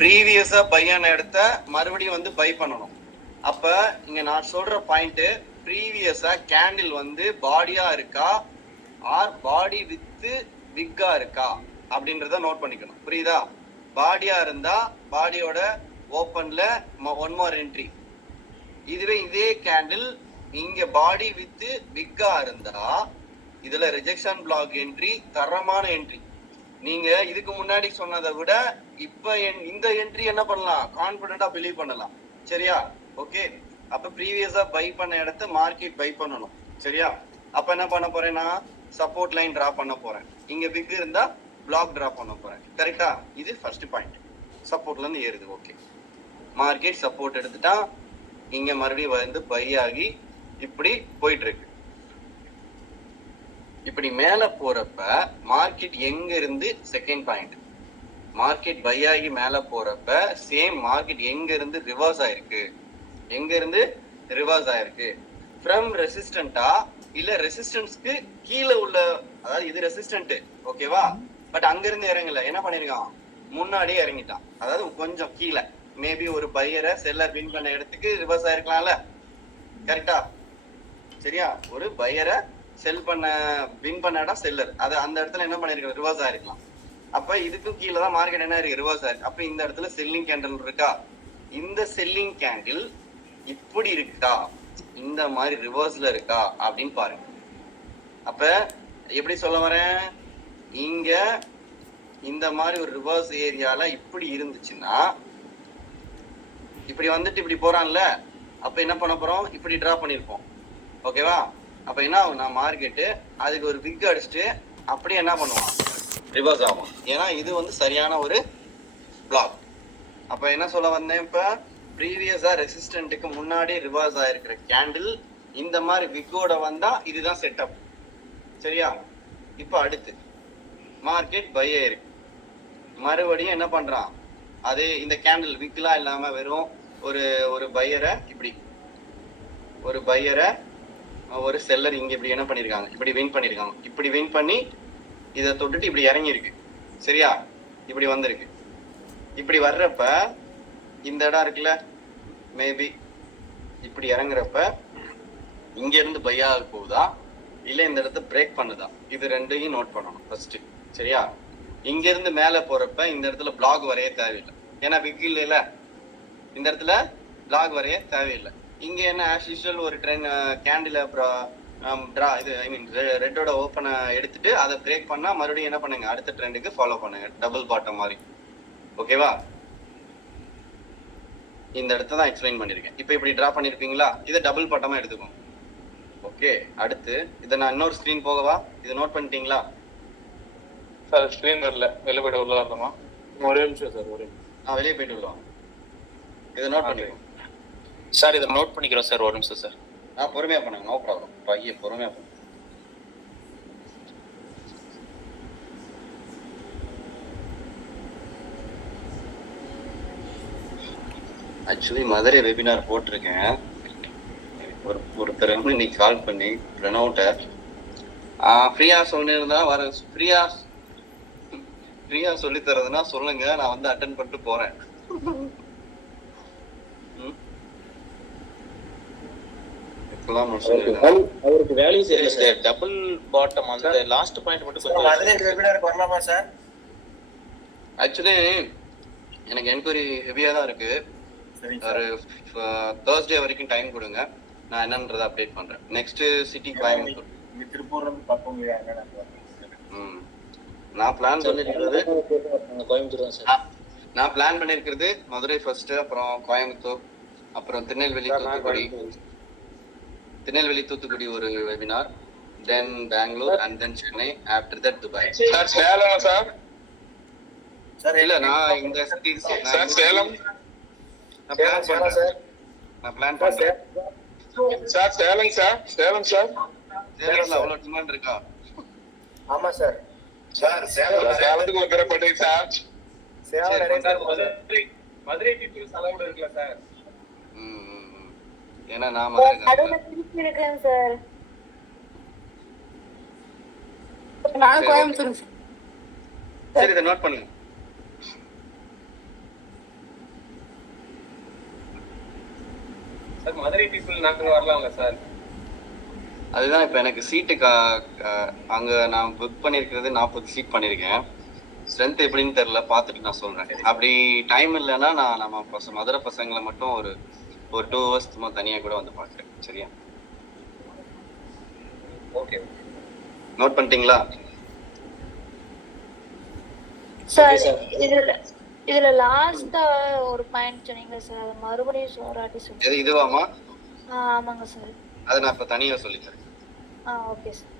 ப்ரீவியஸா பையான இடத்த மறுபடியும் வந்து பை பண்ணணும். அப்ப இங்க நான் சொல்ற பாயிண்ட், ப்ரீவியஸா கேண்டில் வந்து பாடியா இருக்கா ஆர் பாடி வித் விக்கா இருக்கா அப்படின்றத நோட் பண்ணிக்கணும். புரியுதா? பாடியா இருந்தா பாடியோட ஓப்பன்ல ஒன் மோர் என்ட்ரி. இதுவே இதே கேண்டில் இங்க பாடி வித் விக்கா இருந்தா இதுல ரிஜெக்ஷன் பிளாக் என்ட்ரி, தரமான என்ட்ரி. நீங்க இதுக்கு முன்னாடி சொன்னதை விட இப்ப இந்த என்ட்ரி என்ன பண்ணலாம், கான்பிடண்டா பிலீவ் பண்ணலாம். சரியா? ஓகே. அப்ப ப்ரீவியஸா பை பண்ண இடத்த மார்க்கெட் பை பண்ணணும். சரியா? அப்ப என்ன பண்ண போறேன்னா சப்போர்ட் லைன் டிரா பண்ண போறேன். இங்க பிக் இருந்தா பிளாக் டிரா பண்ண போறேன். கரெக்டா? இது ஃபர்ஸ்ட் பாயிண்ட். சப்போர்ட்ல இருந்து ஏறுது. ஓகே, மார்க்கெட் சப்போர்ட் எடுத்துட்டா இங்க மறுபடியும் வந்து பை ஆகி இப்படி போயிட்டு இருக்கு. இப்படி மேல போறப்ப மார்க்கெட் எங்க இருந்து, செகண்ட் பாயிண்ட், மார்க்கெட் பை ஆகி மேல போறப்ப சேம் மார்க்கெட் எங்க இருந்து ரிவர்ஸ் ஆயிருக்கு, எங்க இருந்து ரிவர்ஸ் ஆயிருக்கு ஃப்ரம் ரெசிஸ்டன்டா இல்ல ரெசிஸ்டன்ஸ்க்கு கீழே உள்ள, அதாவது இது ரெசிஸ்டன்ட் ஓகேவா, பட் அங்க இருந்து இறங்கல, என்ன பண்ணிருக்கான், முன்னாடியே இறங்கிட்டான், அதாவது கொஞ்சம் கீழே, மேபி ஒரு பையரை செல்லர் வின் பண்ண இடத்துக்கு ரிவர்ஸ் ஆயிருக்கலாம்ல. கரெக்டா? சரியா? ஒரு பையரை செல் பண்ண வின் பண்ண இடம் செல்லர், அது அந்த இடத்துல என்ன பண்ணிருக்க, ரிவர்ஸ் ஆயிருக்கலாம். அப்ப இதுக்கும் கீழே தான் மார்க்கெட் என்ன இருக்கு, ரிவர்ஸ் ஆயிருக்கு. அப்ப இந்த இடத்துல செல்லிங் கேண்டில் இருக்கா, இந்த செல்லிங் கேண்டில் இப்படி இருக்கா, இந்த மாதிரி ரிவர்ஸ்ல இருக்கா அப்படின்னு பாருங்க. அப்ப எப்படி சொல்ல வரேன், இங்க இந்த மாதிரி ஒரு ரிவர்ஸ் ஏரியால இப்படி இருந்துச்சுன்னா, இப்படி வந்துட்டு இப்படி போறான்ல, அப்ப என்ன பண்ண போறோம், இப்படி டிரா பண்ணிருப்போம். ஓகேவா? அப்ப என்ன ஆகும்னா மார்க்கெட்டு அதுக்கு ஒரு விக் அடிச்சுட்டு அப்படியே என்ன பண்ணுவான், ரிவர்ஸ் ஆகும். ஏன்னா இது வந்து சரியான ஒரு பிளாக். அப்ப என்ன சொல்ல வந்தேன், இப்ப ப்ரீவியஸா ரெசிஸ்டன்ட்டுக்கு முன்னாடி ரிவர்ஸ் ஆயிருக்கிற கேண்டில் இந்த மாதிரி விக்கோட வந்தா இதுதான் செட்டப். சரியா? இப்ப அடுத்து மார்க்கெட் பை ஆயிருக்கு, மறுபடியும் என்ன பண்றான், அதே இந்த கேண்டில் விக்லாம் இல்லாம வெறும் ஒரு ஒரு பையரை இப்படி, ஒரு பையரை ஒரு செல்லர் இங்க இப்படி என்ன பண்ணிருக்காங்க, இப்படி வின் பண்ணிருக்காங்க. இப்படி வின் பண்ணி இதை தொட்டுட்டு இப்படி இறங்கி இருக்கு. சரியா? இப்படி வந்திருக்கு. இப்படி வர்றப்ப இந்த இடம் இருக்குல்ல, மேபி இப்படி இறங்குறப்ப இங்க இருந்து பையா போகுதா இல்ல இந்த இடத்த பிரேக் பண்ணுதா, இது ரெண்டையும் நோட் பண்ணணும் ஃபர்ஸ்ட். சரியா? இங்க இருந்து மேல போறப்ப இந்த இடத்துல பிளாக் வரைய தேவையில்லை, ஏன்னா விக் இல்ல, இந்த இடத்துல பிளாக் வரைய தேவையில்லை. இங்க என்ன ஆஸ் யூசுவல் ஒரு ட்ரெண்ட் கேண்டில் டிரா, இது ஐ மீன் ரெட்டோட ஓப்பனை எடுத்துட்டு அதை பிரேக் பண்ணா மறுபடியும் என்ன பண்ணுங்க, அடுத்த ட்ரெண்டுக்கு ஃபாலோ பண்ணுங்க, டபுள் பாட்டம் மாதிரி. ஓகேவா? இந்த இடத்த தான் எக்ஸ்பிளைன் பண்ணிருக்கேன். இப்போ இப்படி டிரா பண்ணிருப்பீங்களா, இதை டபுள் பாட்டமா எடுத்துக்கோங்க. ஓகே, அடுத்து இதை நான் இன்னொரு ஸ்கிரீன் போகவா, இதை நோட் பண்ணிட்டீங்களா சார்? ஸ்கிரீன் வரல, வெளியே போய்ட்டு உள்ள வரலாமா? ஒரே நிமிஷம் சார், ஒரே நிமிஷம். வெளியே போயிட்டு உள்ளோம். இதை நோட் பண்ணிக்கோங்க சார். இதை நோட் பண்ணிக்கிறோம் சார், ஒரு நிமிஷம் சார். பொறுமையா பண்ணுங்க, நோ ப்ராப்ளம். பையன் பொறுமையா பண்ணுங்க. ஆக்சுவலி மதுரை வெபினார் போட்டிருக்கேன். ஒருத்தர் வந்து இன்னைக்கு கால் பண்ணி பிரணவுட்ட ஃப்ரீயா சொல்லிருந்தா வர, ஃப்ரீயா சொல்லி தரதுன்னா சொல்லுங்க, நான் வந்து அட்டென்ட் பண்ணிட்டு போறேன். அவருக்கு வேல்யூ தெரியல. டபுள் பாட்டம் அந்த லாஸ்ட் பாயிண்ட் மட்டும் கொஞ்சம் மதுரை வெபினாருக்கு வரலாமா சார்? ஆக்சுவலி எனக்கு என்கொயரி ஹெவியா தான் இருக்கு. ஒரு Thursday வரைக்கும் டைம் கொடுங்க, நான் என்னன்றதை அப்டேட் பண்றேன். Next city Coimbatore. திருப்பூர்ல இருந்து பக்கங்க. நான் பிளான் பண்ணிருக்கிறது கோயம்புத்தூர் தான் சார். நான் பிளான் பண்ணிருக்கிறது மதுரை ஃபர்ஸ்ட், அப்புறம் கோயம்புத்தூர், அப்புறம் திருநெல்வேலி தூத்துக்குடி ஒரு webinar, then Bangalore and then Chennai, after that Dubai. Sir Salem sir? Sir இல்ல, நான் இந்த சிட்டிஸ் சார் சேலம் நான் பிளான் பண்றேன் sir. Salem sir? Salem sir? சேலம்ல அவ்வளவு டிமாண்ட் இருக்கா? ஆமா சார். சார் சேலத்துக்கு ஒரு தடவை பண்ணுங்க சார். சேலம் நிறைய மதுரை பீப்புள்ஸ் அலவுட் இருக்குல்ல சார்? ஏன்னா நான் மதுரை இருக்கேன் சார். நான் கோயம்புத்தூர். சரி, இதை நோட் பண்ணுங்க. சார் மதுரை பீப்புள் நாங்க வரலாம்ல சார்? அதுதான் இப்போ எனக்கு சீட்டு அங்க நான் புக் பண்ணியிருக்கிறது 40 சீட் பண்ணியிருக்கேன். ஸ்ட்ரென்த் எப்படின்னு தெரியல, பார்த்துட்டு நான் சொல்றேன். அப்படி டைம் இல்லைன்னா நான் நம்ம மதுரை பசங்களை மட்டும் ஒரு 2 ஹவர்ஸ் சும்மா தனியாக கூட வந்து பார்க்குறேன். சரியா? ஓகே நோட் பண்ணிட்டீங்களா? சார் இதுல லாஸ்டா ஒரு பாயிண்ட் சொன்னீங்க சார், அது மறுபடியும் ஒரு வாட்டி சொல்லுங்க. எது இதுவாமா? ஆமாங்க சார். அதை நான் இப்போ தனியாக சொல்லித்தரேன். Okay sir.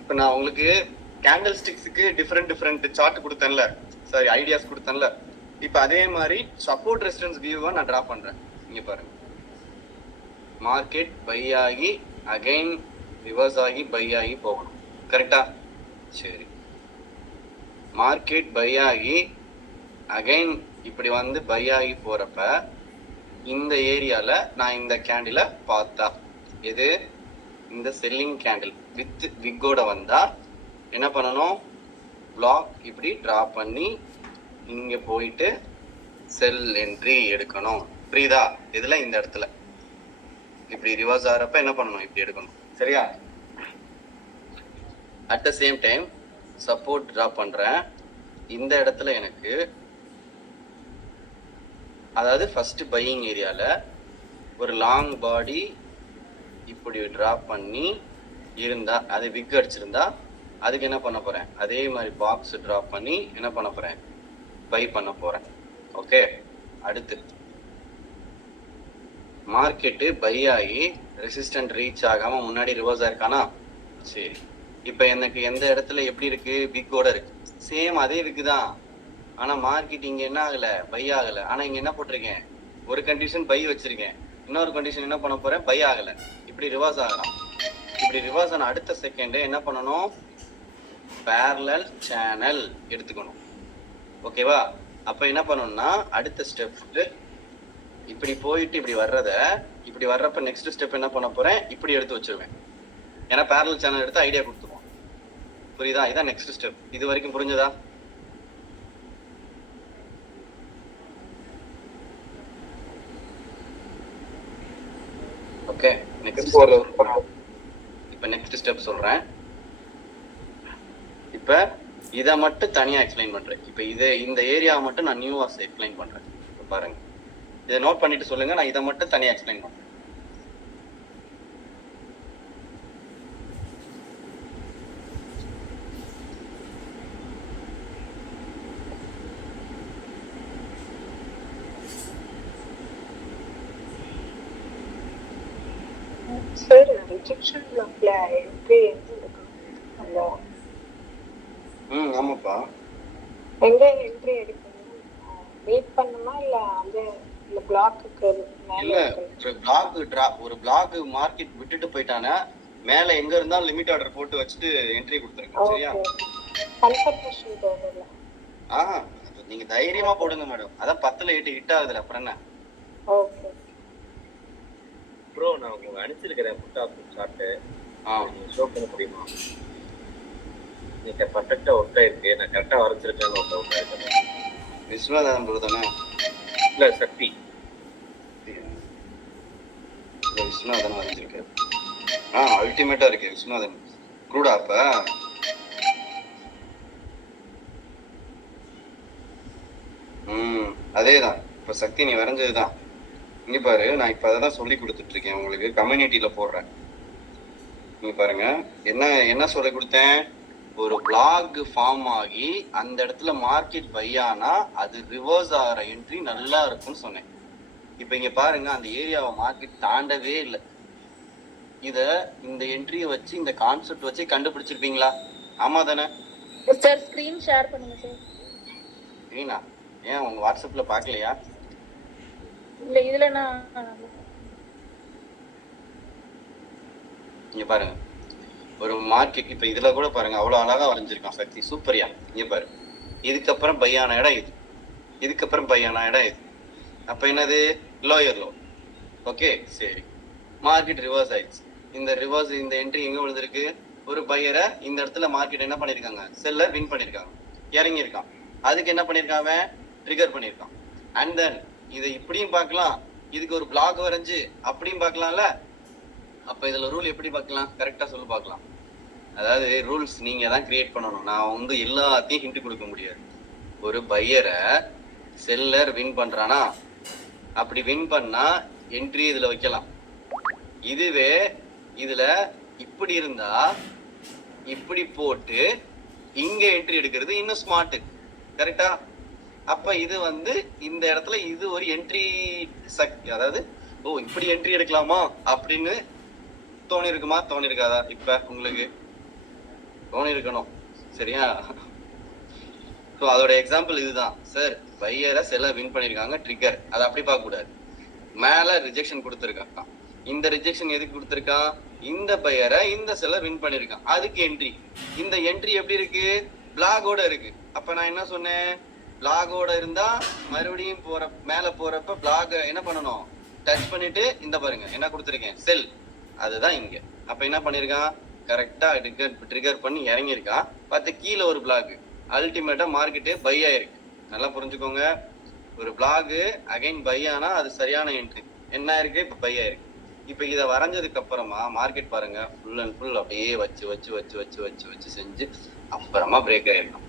இப்போ நான் உங்களுக்கு கேண்டில் ஸ்டிக்ஸுக்கு டிஃப்ரெண்ட் சார்ட் கொடுத்தேன்ல, சாரி ஐடியாஸ் கொடுத்தேன்ல. இப்போ அதே மாதிரி சப்போர்ட் ரெசிஸ்டன்ஸ் வியூவை நான் ட்ரா பண்றேன். இங்க பாருங்க, மார்க்கெட் பை ஆகி அகைன் ரிவர்ஸ் ஆகி பை ஆகி போகணும். கரெக்டா? சரி, மார்க்கெட் பை ஆகி அகைன் இப்படி வந்து பை ஆகி போறப்ப இந்த ஏரியால நான் இந்த கேண்டில பார்த்தா, எது இந்த செல்லிங் கேண்டில் வித் விக்கோட வந்தா என்ன பண்ணணும்? பிளாக் இப்படி டிரா பண்ணி இங்க போயிட்டு செல் என்ட்ரி எடுக்கணும். புரியுதா? இதுல இந்த இடத்துல இப்படி ரிவர்ஸ் ஆகிறப்ப என்ன பண்ணணும்? இப்படி எடுக்கணும். சரியா? At the same time support draw பண்றேன். இந்த இடத்துல எனக்கு அதாவது ஃபர்ஸ்ட் பையிங் ஏரியால ஒரு லாங் பாடி இப்படி டிரா பண்ணி இருந்தா, அது விக் அடிச்சிருந்தா அதுக்கு என்ன பண்ண போறேன்? அதே மாதிரி பாக்ஸ் டிரா பண்ணி என்ன பண்ண போறேன்? பை பண்ண போறேன். ஓகே, அடுத்து மார்க்கெட்டு பை ஆகி ரெசிஸ்டன்ட் ரீச் ஆகாம முன்னாடி ரிவர்ஸ் ஆயிருக்கானா? சரி, இப்போ எனக்கு எந்த இடத்துல எப்படி இருக்கு? பிக்கோட இருக்கு. சேம் அதே விக்கு தான், ஆனா மார்க்கெட் இங்க என்ன ஆகல? பை ஆகல. ஆனா இங்க என்ன போட்டிருக்கேன்? ஒரு கண்டிஷன் பை வச்சிருக்கேன், இன்னொரு கண்டிஷன் என்ன பண்ண போறேன்? பை ஆகல. இப்படி ரிவர்ஸ் ஆகலாம். இப்படி ரிவர்ஸ் ஆன அடுத்த செகண்ட் என்ன பண்ணணும்? parallel சேனல் எடுத்துக்கணும். ஓகேவா? அப்ப என்ன பண்ணணும்னா அடுத்த ஸ்டெப் இப்படி போயிட்டு இப்படி வர்றத, இப்படி வர்றப்ப நெக்ஸ்ட் ஸ்டெப் என்ன பண்ண போறேன்? இப்படி எடுத்து வச்சிருவேன். ஏன்னா parallel சேனல் எடுத்து ஐடியா கொடுத்துருவோம். புரியுதா? இதான் நெக்ஸ்ட் ஸ்டெப். இது வரைக்கும் புரிஞ்சதா? ஓகே, நெக்ஸ்ட் இப்போ நெக்ஸ்ட் ஸ்டெப் சொல்றேன். இப்ப இதை மட்டும் தனியா எக்ஸ்பிளைன் பண்றேன். இப்ப இந்த ஏரியாவை மட்டும் நான் நியூவா எக்ஸ்பிளைன் பண்றேன். பாருங்க, இதை நோட் பண்ணிட்டு சொல்லுங்க, நான் இதை மட்டும் தனியா எக்ஸ்பிளைன் பண்றேன். சார் ரிஜெக்ஷன் பிளாக்ல என்ட்ரி எங்க எடுக்கணும்? அந்த ஆமாப்பா, எங்க என்ட்ரி எடுக்கணும்? வெயிட் பண்ணுமா இல்ல அந்த இல்ல பிளாக்குக்கு மேல இல்ல ஒரு பிளாக் மார்க்கெட் விட்டுட்டு போயிட்டானா மேல எங்க இருந்தாலும் லிமிட் ஆர்டர் போட்டு வச்சுட்டு என்ட்ரி கொடுத்துருங்க. சரியா? கன்ஃபர்மேஷன் தேவையில்ல. நீங்க தைரியமா போடுங்க மேடம். அதான் 10ல 8 ஹிட் ஆகுதுல, அப்புறம் என்ன? ஓகே ப்ரோ, நான் உங்களுக்கு அனுப்பிச்சிருக்கிறேன் புட் ஆப்ஷன் சார்ட். நீங்க ஷோ பண்ண முடியுமா? நீங்க பர்ஃபெக்ட்டா ஒர்க் ஆயிருக்கு. நான் கரெக்டா வரைஞ்சிருக்கேன்னு ஒர்க் ஆயிருக்கு. விஸ்வநாதன் ப்ரோ தானே? இல்ல சக்தி. விஸ்வநாதன் வரைஞ்சிருக்காரு. அல்டிமேட்டா இருக்கு விஸ்வநாதன். க்ரூடா அப்ப? அதேதான். இப்ப சக்தி நீ வரைஞ்சதுதான். இங்க பாரு, நான் இப்ப அதான் சொல்லி கொடுத்துட்டு இருக்கேன் உங்களுக்கு, கம்யூனிட்டியில போடுறேன். நீங்க பாருங்க, என்ன சொல்லி கொடுத்தேன்? ஒரு பிளாக் ஃபார்ம் ஆகி அந்த இடத்துல மார்க்கெட் பை ஆனா அது ரிவர்ஸ் ஆகிற என்ட்ரி நல்லா இருக்கும்னு சொன்னேன். இப்ப இங்க பாருங்க, அந்த ஏரியாவை மார்க்கெட் தாண்டவே இல்லை. இந்த என்ட்ரியை வச்சு, இந்த கான்செப்ட் வச்சு கண்டுபிடிச்சிருப்பீங்களா? ஆமா தானே சார்? ஸ்கிரீன் ஷேர் பண்ணுங்க சார். ஸ்கிரீனா? ஏன் உங்க வாட்ஸ்அப்ல பாக்கலையா? இல்ல இதுல நான் இங்க பாருங்க, ஒரு மார்க்கெட் இப்ப இதுல கூட பாருங்க, அவ்வளவு அழகா வரைஞ்சிருக்கான் சக்தி. சூப்பரியா? இங்க பாரு, இதுக்கப்புறம் பையான இடம் இது, இதுக்கப்புறம் பையான இடம் இது. அப்ப என்னது? Lower low. ஓகே, சரி. மார்க்கெட் ரிவர்ஸ் ஆயிடுச்சு. இந்த என்ட்ரி எங்க விழுந்திருக்கு? ஒரு பையரை இந்த இடத்துல மார்க்கெட் என்ன பண்ணிருக்காங்க? செல்லர் வின் பண்ணிருக்காங்க, இறங்கி இருக்கான். அதுக்கு என்ன பண்ணிருக்காங்க? ட்ரிகர் பண்ணிருக்கான். அண்ட் தென் இதை இப்படியும் பார்க்கலாம், இதுக்கு ஒரு பிளாக் வரைஞ்சு அப்படியும் பார்க்கலாம்ல. அப்ப இதுல ரூல் எப்படி பார்க்கலாம், கரெக்டா சொல்லு பார்க்கலாம். அதாவது ரூல்ஸ் நீங்க தான் கிரியேட் பண்ணணும். நான் வந்து எல்லாத்தையும் ஹிண்ட் கொடுக்க முடியாது. ஒரு பையரை செல்லர் வின் பண்றானா, அப்படி வின் பண்ணா என்ட்ரி இதுல வைக்கலாம். இதுவே இதுல இப்படி இருந்தா இப்படி போட்டு இங்க என்ட்ரி எடுக்கிறது இன்னும் ஸ்மார்ட். கரெக்டா? அப்ப இது வந்து இந்த இடத்துல இது ஒரு என்ட்ரி சக்தி. அதாவது ஓ இப்படி என்ட்ரி எடுக்கலாமா அப்படின்னு தோணி இருக்குமா, தோணி இருக்காதா? இப்ப உங்களுக்கு தோணி இருக்கணும், சரியா? ஸோ அதோட எக்ஸாம்பிள் இதுதான் சார். பையரை செல்லர் வின் பண்ணிருக்காங்க, ட்ரிகர். அதை அப்படி பார்க்க கூடாது. மேல ரிஜெக்ஷன் கொடுத்துருக்கான். இந்த ரிஜெக்ஷன் எதுக்கு கொடுத்துருக்கான்? இந்த பையரை இந்த செல்லர் வின் பண்ணிருக்கான், அதுக்கு என்ட்ரி. இந்த என்ட்ரி எப்படி இருக்கு? பிளாகோட இருக்கு. அப்ப நான் என்ன சொன்னேன்? பிளாகோட இருந்தா மறுபடியும் மேல போறப்ப பிளாக் என்ன பண்ணணும்? டச் பண்ணிட்டு இந்த பாருங்க என்ன கொடுத்துருக்கேன், செல். அதுதான் இங்க. அப்ப என்ன பண்ணிருக்கான்? கரெக்டா ட்ரிகர் பண்ணி இறங்கியிருக்கான். பார்த்து கீழே ஒரு பிளாக். அல்டிமேட்டா மார்க்கெட்டு பை ஆயிருக்கு. நல்லா புரிஞ்சுக்கோங்க. ஒரு பிளாக் அகைன் பை ஆனா அது சரியான என்ட்ரி. என்ன இருக்கு? இப்ப பை ஆயிருக்கு. இப்ப இதை வரைஞ்சதுக்கு அப்புறமா மார்க்கெட் பாருங்க ஃபுல் அண்ட் ஃபுல் அப்படியே வச்சு வச்சு வச்சு வச்சு வச்சு வச்சு செஞ்சு அப்புறமா பிரேக் ஆயிருக்கும்.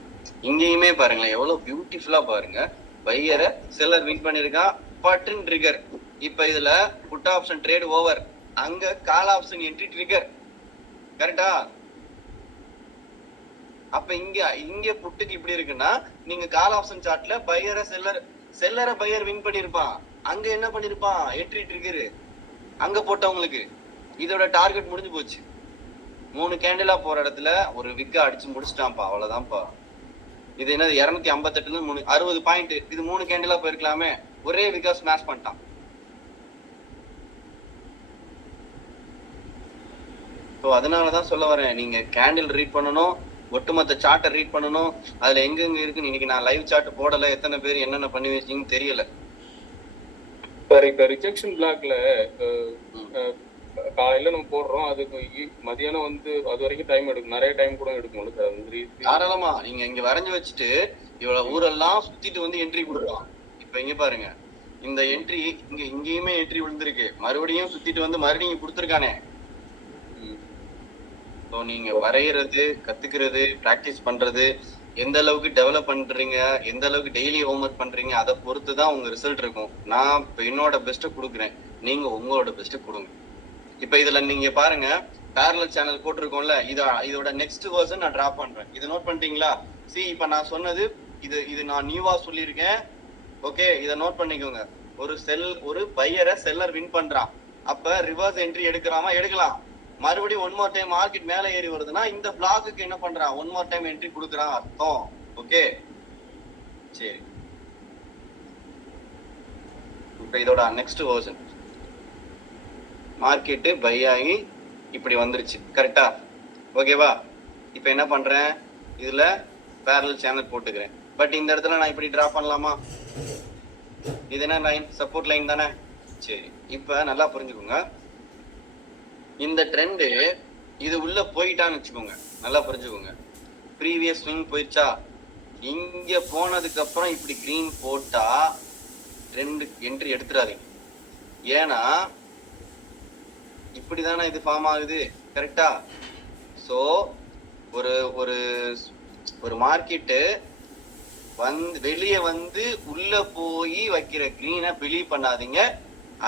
இங்கேயுமே பாருங்களேன் எவ்வளவு பியூட்டிஃபுல்லா பாருங்க. பையரை செல்லர் வின் பண்ணிருக்கான், பட்டன் ட்ரிகர். இப்ப இதுல புட் ஆப்ஷன் ட்ரேட் ஓவர், அங்க கால் ஆப்ஷன் என்ட்ரி ட்ரிகர். கரெக்டா? அப்ப இங்க புட்டுக்கு இப்படி இருக்குன்னா நீங்க கால் ஆப்ஷன் சார்ட்ல பையரை செல்லரை பையர் வின் பண்ணிருப்பான், அங்க என்ன பண்ணிருப்பான்? Entry trigger. அங்க போட்டவங்களுக்கு இதோட டார்கெட் முடிஞ்சு போச்சு. 3 கேண்டிலா போற இடத்துல ஒரு விக்கா அடிச்சு முடிச்சிட்டான்ப்பா, அவ்வளவுதான்ப்பா. இது என்னது 258 60 பாயிண்ட். இது 3 கேண்டிலா போயிருக்கலாமே, ஒரே விக்கா ஸ்மாஷ் பண்ணிட்டான். ஸோ அதனாலதான் சொல்ல வரேன், நீங்க கேண்டில் ரீட் பண்ணணும், ஒட்டுமொத்த சார்ட்டை ரீட் பண்ணணும். அதுல எங்கெங்க இருக்குன்னு இன்னைக்கு நான் லைவ் சார்ட் போடல. எத்தனை பேர் என்னென்ன பண்ணி வச்சீங்கன்னு தெரியல. இப்ப ரிஜெக்ஷன் பிளாக்ல காலையில நம்ம போடுறோம், அதுக்கு மதியானம் வந்து அது வரைக்கும் டைம் எடுக்கும், நிறைய டைம் கூட எடுக்கும் சார். தாராளமா நீங்க இங்க வரைஞ்சு வச்சுட்டு இவ்வளவு ஊரெல்லாம் சுத்திட்டு வந்து என்ட்ரி கொடுக்கலாம். இப்ப இங்க பாருங்க, இந்த என்ட்ரி இங்கேயுமே என்ட்ரி விழுந்திருக்கு, மறுபடியும் சுத்திட்டு வந்து மறுபடியும் கொடுத்துருக்கானே. ஸோ நீங்க வரைகிறது, கத்துக்கிறது, பிராக்டிஸ் பண்றது, எந்த அளவுக்கு டெவலப் பண்றீங்க, எந்த அளவுக்கு டெய்லி ஹோம்ஒர்க் பண்றீங்க, அதை பொறுத்து தான் உங்க ரிசல்ட் இருக்கும். நான் இப்போ என்னோட பெஸ்ட்டை கொடுக்குறேன், நீங்க உங்களோட பெஸ்ட்டை கொடுங்க. இப்போ இதுல நீங்க பாருங்க பேரலல் சேனல் போட்டிருக்கோம்ல, இதோட நெக்ஸ்ட் வெர்ஷன் நான் டிராப் பண்றேன். இதை நோட் பண்ணிட்டீங்களா? இப்ப நான் சொன்னது இது நான் நியூவா சொல்லியிருக்கேன். ஓகே, இதை நோட் பண்ணிக்கோங்க. ஒரு பையரை செல்லர் வின் பண்றான், அப்ப ரிவர்ஸ் என்ட்ரி எடுக்கலாமா? எடுக்கலாம். மறுபடியும் ஒன் மோர் டைம் மார்க்கெட் மேல ஏறி வருதுன்னா இந்த பிளாக்கு என்ன பண்றான்? ஒன் மோர் டைம் என்ட்ரி கொடுக்குறான் அர்த்தம். ஓகே, சரி. இப்ப இதோட நெக்ஸ்ட் வெர்ஷன் மார்க்கெட்டு பை ஆகி இப்படி வந்துருச்சு. கரெக்டா? ஓகேவா? இப்ப என்ன பண்றேன்? இதுல பேரலல் சேனல் போட்டுக்கிறேன். பட் இந்த இடத்துல நான் இப்படி டிரா பண்ணலாமா? இது என்ன லைன்? சப்போர்ட் லைன் தானே? சரி, இப்ப நல்லா புரிஞ்சுக்கோங்க. இந்த ட்ரெண்டு இது உள்ள போயிட்டான்னு வச்சுக்கோங்க, நல்லா புரிஞ்சுக்கோங்க. ப்ரீவியஸ் ஸ்விங் போயிடுச்சா? இங்க போனதுக்கு அப்புறம் இப்படி கிரீன் போட்டா ட்ரெண்ட் என்ட்ரி எடுத்துடாதீங்க. ஏன்னா இப்படிதானே இது ஃபார்ம் ஆகுது. கரெக்டா? சோ ஒரு ஒரு ஒரு மார்க்கெட்டு வெளியே வந்து உள்ள போய் வைக்கிற கிரீனை பிலீவ் பண்ணாதீங்க.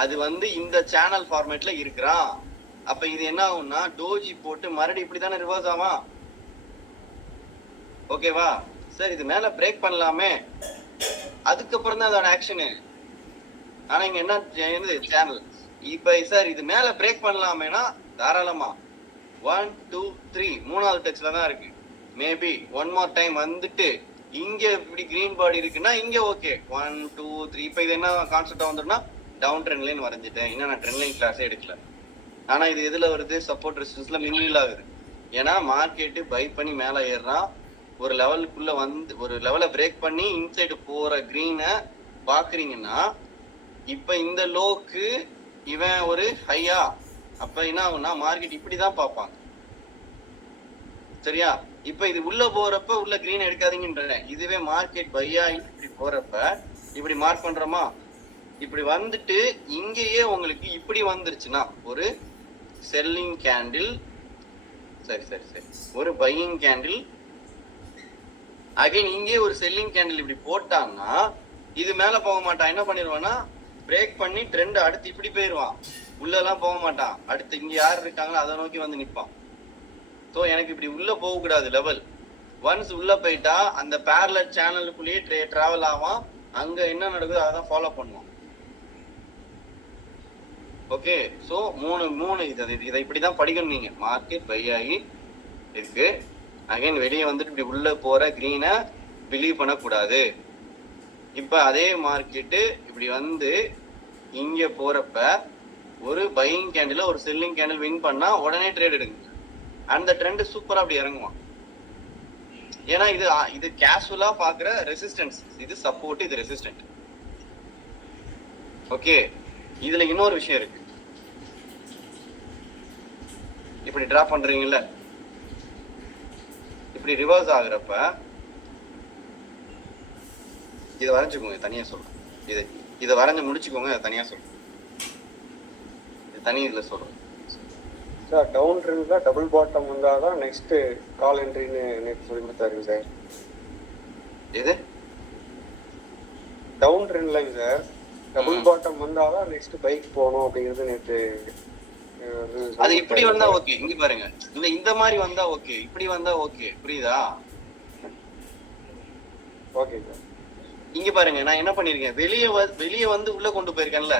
அது வந்து இந்த சேனல் ஃபார்மேட்ல இருக்கிறான். அப்ப இது என்ன ஆகும்னா டோஜி போட்டு மறுபடியும் இப்படிதானே ரிவர்ஸ் ஆமா? ஓகேவா சார்? இது மேல பிரேக் பண்ணலாமே, அதுக்கப்புறம் தான் அதோட ஆக்ஷனு. ஆனா இங்க என்ன சேனல்? இப்ப சார் இது மேல பிரேக் பண்ணலாமேனா தாராளமா 1 2 3 மூணாவது டச்ல தான் இருக்கு. மேபி ஒன் மோர் டைம் வந்துட்டு இங்க இப்படி கிரீன் பாடி இருக்குன்னா இங்க ஓகே 1 2 3. இப்ப இது என்ன கான்செப்டா வந்துருன்னா டவுன் ட்ரெண்ட் லைன் வரைஞ்சிட்டேன். இன்னும் நான் ட்ரெண்ட் லைன் கிளாஸே எடுக்கல. ஆனா இது எதுல வருது? சப்போர்ட் ரெசிஸ்டன்ஸ்ல மிங்கிள் ஆகுது. ஏன்னா மார்க்கெட்டு பை பண்ணி மேல ஏறான், ஒரு லெவலுக்குள்ள வந்து ஒரு லெவலை பிரேக் பண்ணி இன்சைடு போற கிரீனை பாக்குறீங்கன்னா இப்ப இந்த லோக்கு இவன் ஒரு ஹையா, அப்ப என்ன ஆகும்னா மார்க்கெட் இப்படிதான் பார்ப்பாங்க. சரியா? இப்ப இது உள்ள போறப்ப உள்ள கிரீன் எடுக்காதீங்கன்றேன். இதுவே மார்க்கெட் பையா இப்படி போறப்ப இப்படி மார்க் பண்றோமா? இப்படி வந்துட்டு இங்கேயே உங்களுக்கு இப்படி வந்துருச்சுன்னா ஒரு செல்லிங் கேண்டில், சரி ஒரு பையிங் கேண்டில், அகைன் இங்கே ஒரு செல்லிங் கேண்டில் இப்படி போட்டான்னா இது மேல போக மாட்டான். என்ன பண்ணிடுவான்னா பிரேக் பண்ணி ட்ரெண்ட் அடுத்து இப்படி போயிடுவான், உள்ளெல்லாம் போக மாட்டான். அடுத்து இங்க யார் இருக்காங்களோ அதை நோக்கி வந்து நிற்பான். ஸோ எனக்கு இப்படி உள்ள போகக்கூடாது லெவல். ஒன்ஸ் உள்ள போயிட்டா அந்த பேரலல் சேனலுக்குள்ளேயே டிராவல் ஆவான். அங்க என்ன நடக்குதோ அதான் ஃபாலோ பண்ணுவான். ஓகே, ஸோ மூணு இதை இப்படிதான் படிக்கணும் நீங்க. மார்க்கெட் பை ஆகி இருக்கு, அகைன் வெளியே வந்துட்டு இப்படி உள்ள போற கிரீனை பிலீவ் பண்ணக்கூடாது. இப்ப அதே மார்க்கெட்டு இப்படி வந்து இங்க போறப்ப ஒரு பையிங் கேண்டில் ஒரு செல்லிங் கேண்டில் வின் பண்ணா உடனே ட்ரேட் எடுங்க. அந்த ட்ரெண்ட் சூப்பரா அப்படி இறங்குவான். ஏன்னா இது கேஷுவலா பாக்குற ரெசிஸ்டன்ஸ், இது சப்போர்ட், இது ரெசிஸ்டன்ட். ஓகே, இதுல இன்னொரு விஷயம் இருக்கு. இப்படி டிரா பண்றீங்கல்ல, இப்படி ரிவர்ஸ் ஆகுறப்ப இதை வரைஞ்சுக்கோங்க, தனியா சொல்றேன். இதை வரைஞ்சு முடிச்சுக்கோங்க, தனியா சொல்றேன். இது தனி இதுல சொல்றேன். சார் டவுன் ட்ரெண்ட்ல டபுள் பாட்டம் வந்தாதான் நெக்ஸ்ட் கால் என்ட்ரின்னு நேற்று சொல்லி கொடுத்தாருங்க சார். இது டவுன் ட்ரெண்ட்லங்க சார், டபுள் பாட்டம் வந்தாதான் நெக்ஸ்ட் பைக் போகணும் அப்படிங்கிறது நேற்று. அது இப்படி வந்தா ஓகே, இங்க பாருங்க, இல்ல இந்த மாதிரி வந்தா ஓகே, இப்படி வந்தா ஓகே, புரியுதா? Okay sir. இங்க பாருங்க, நான் என்ன பண்ணிருக்கேன், வெளியே வந்து உள்ள கொண்டு போயிருக்கேன்ல.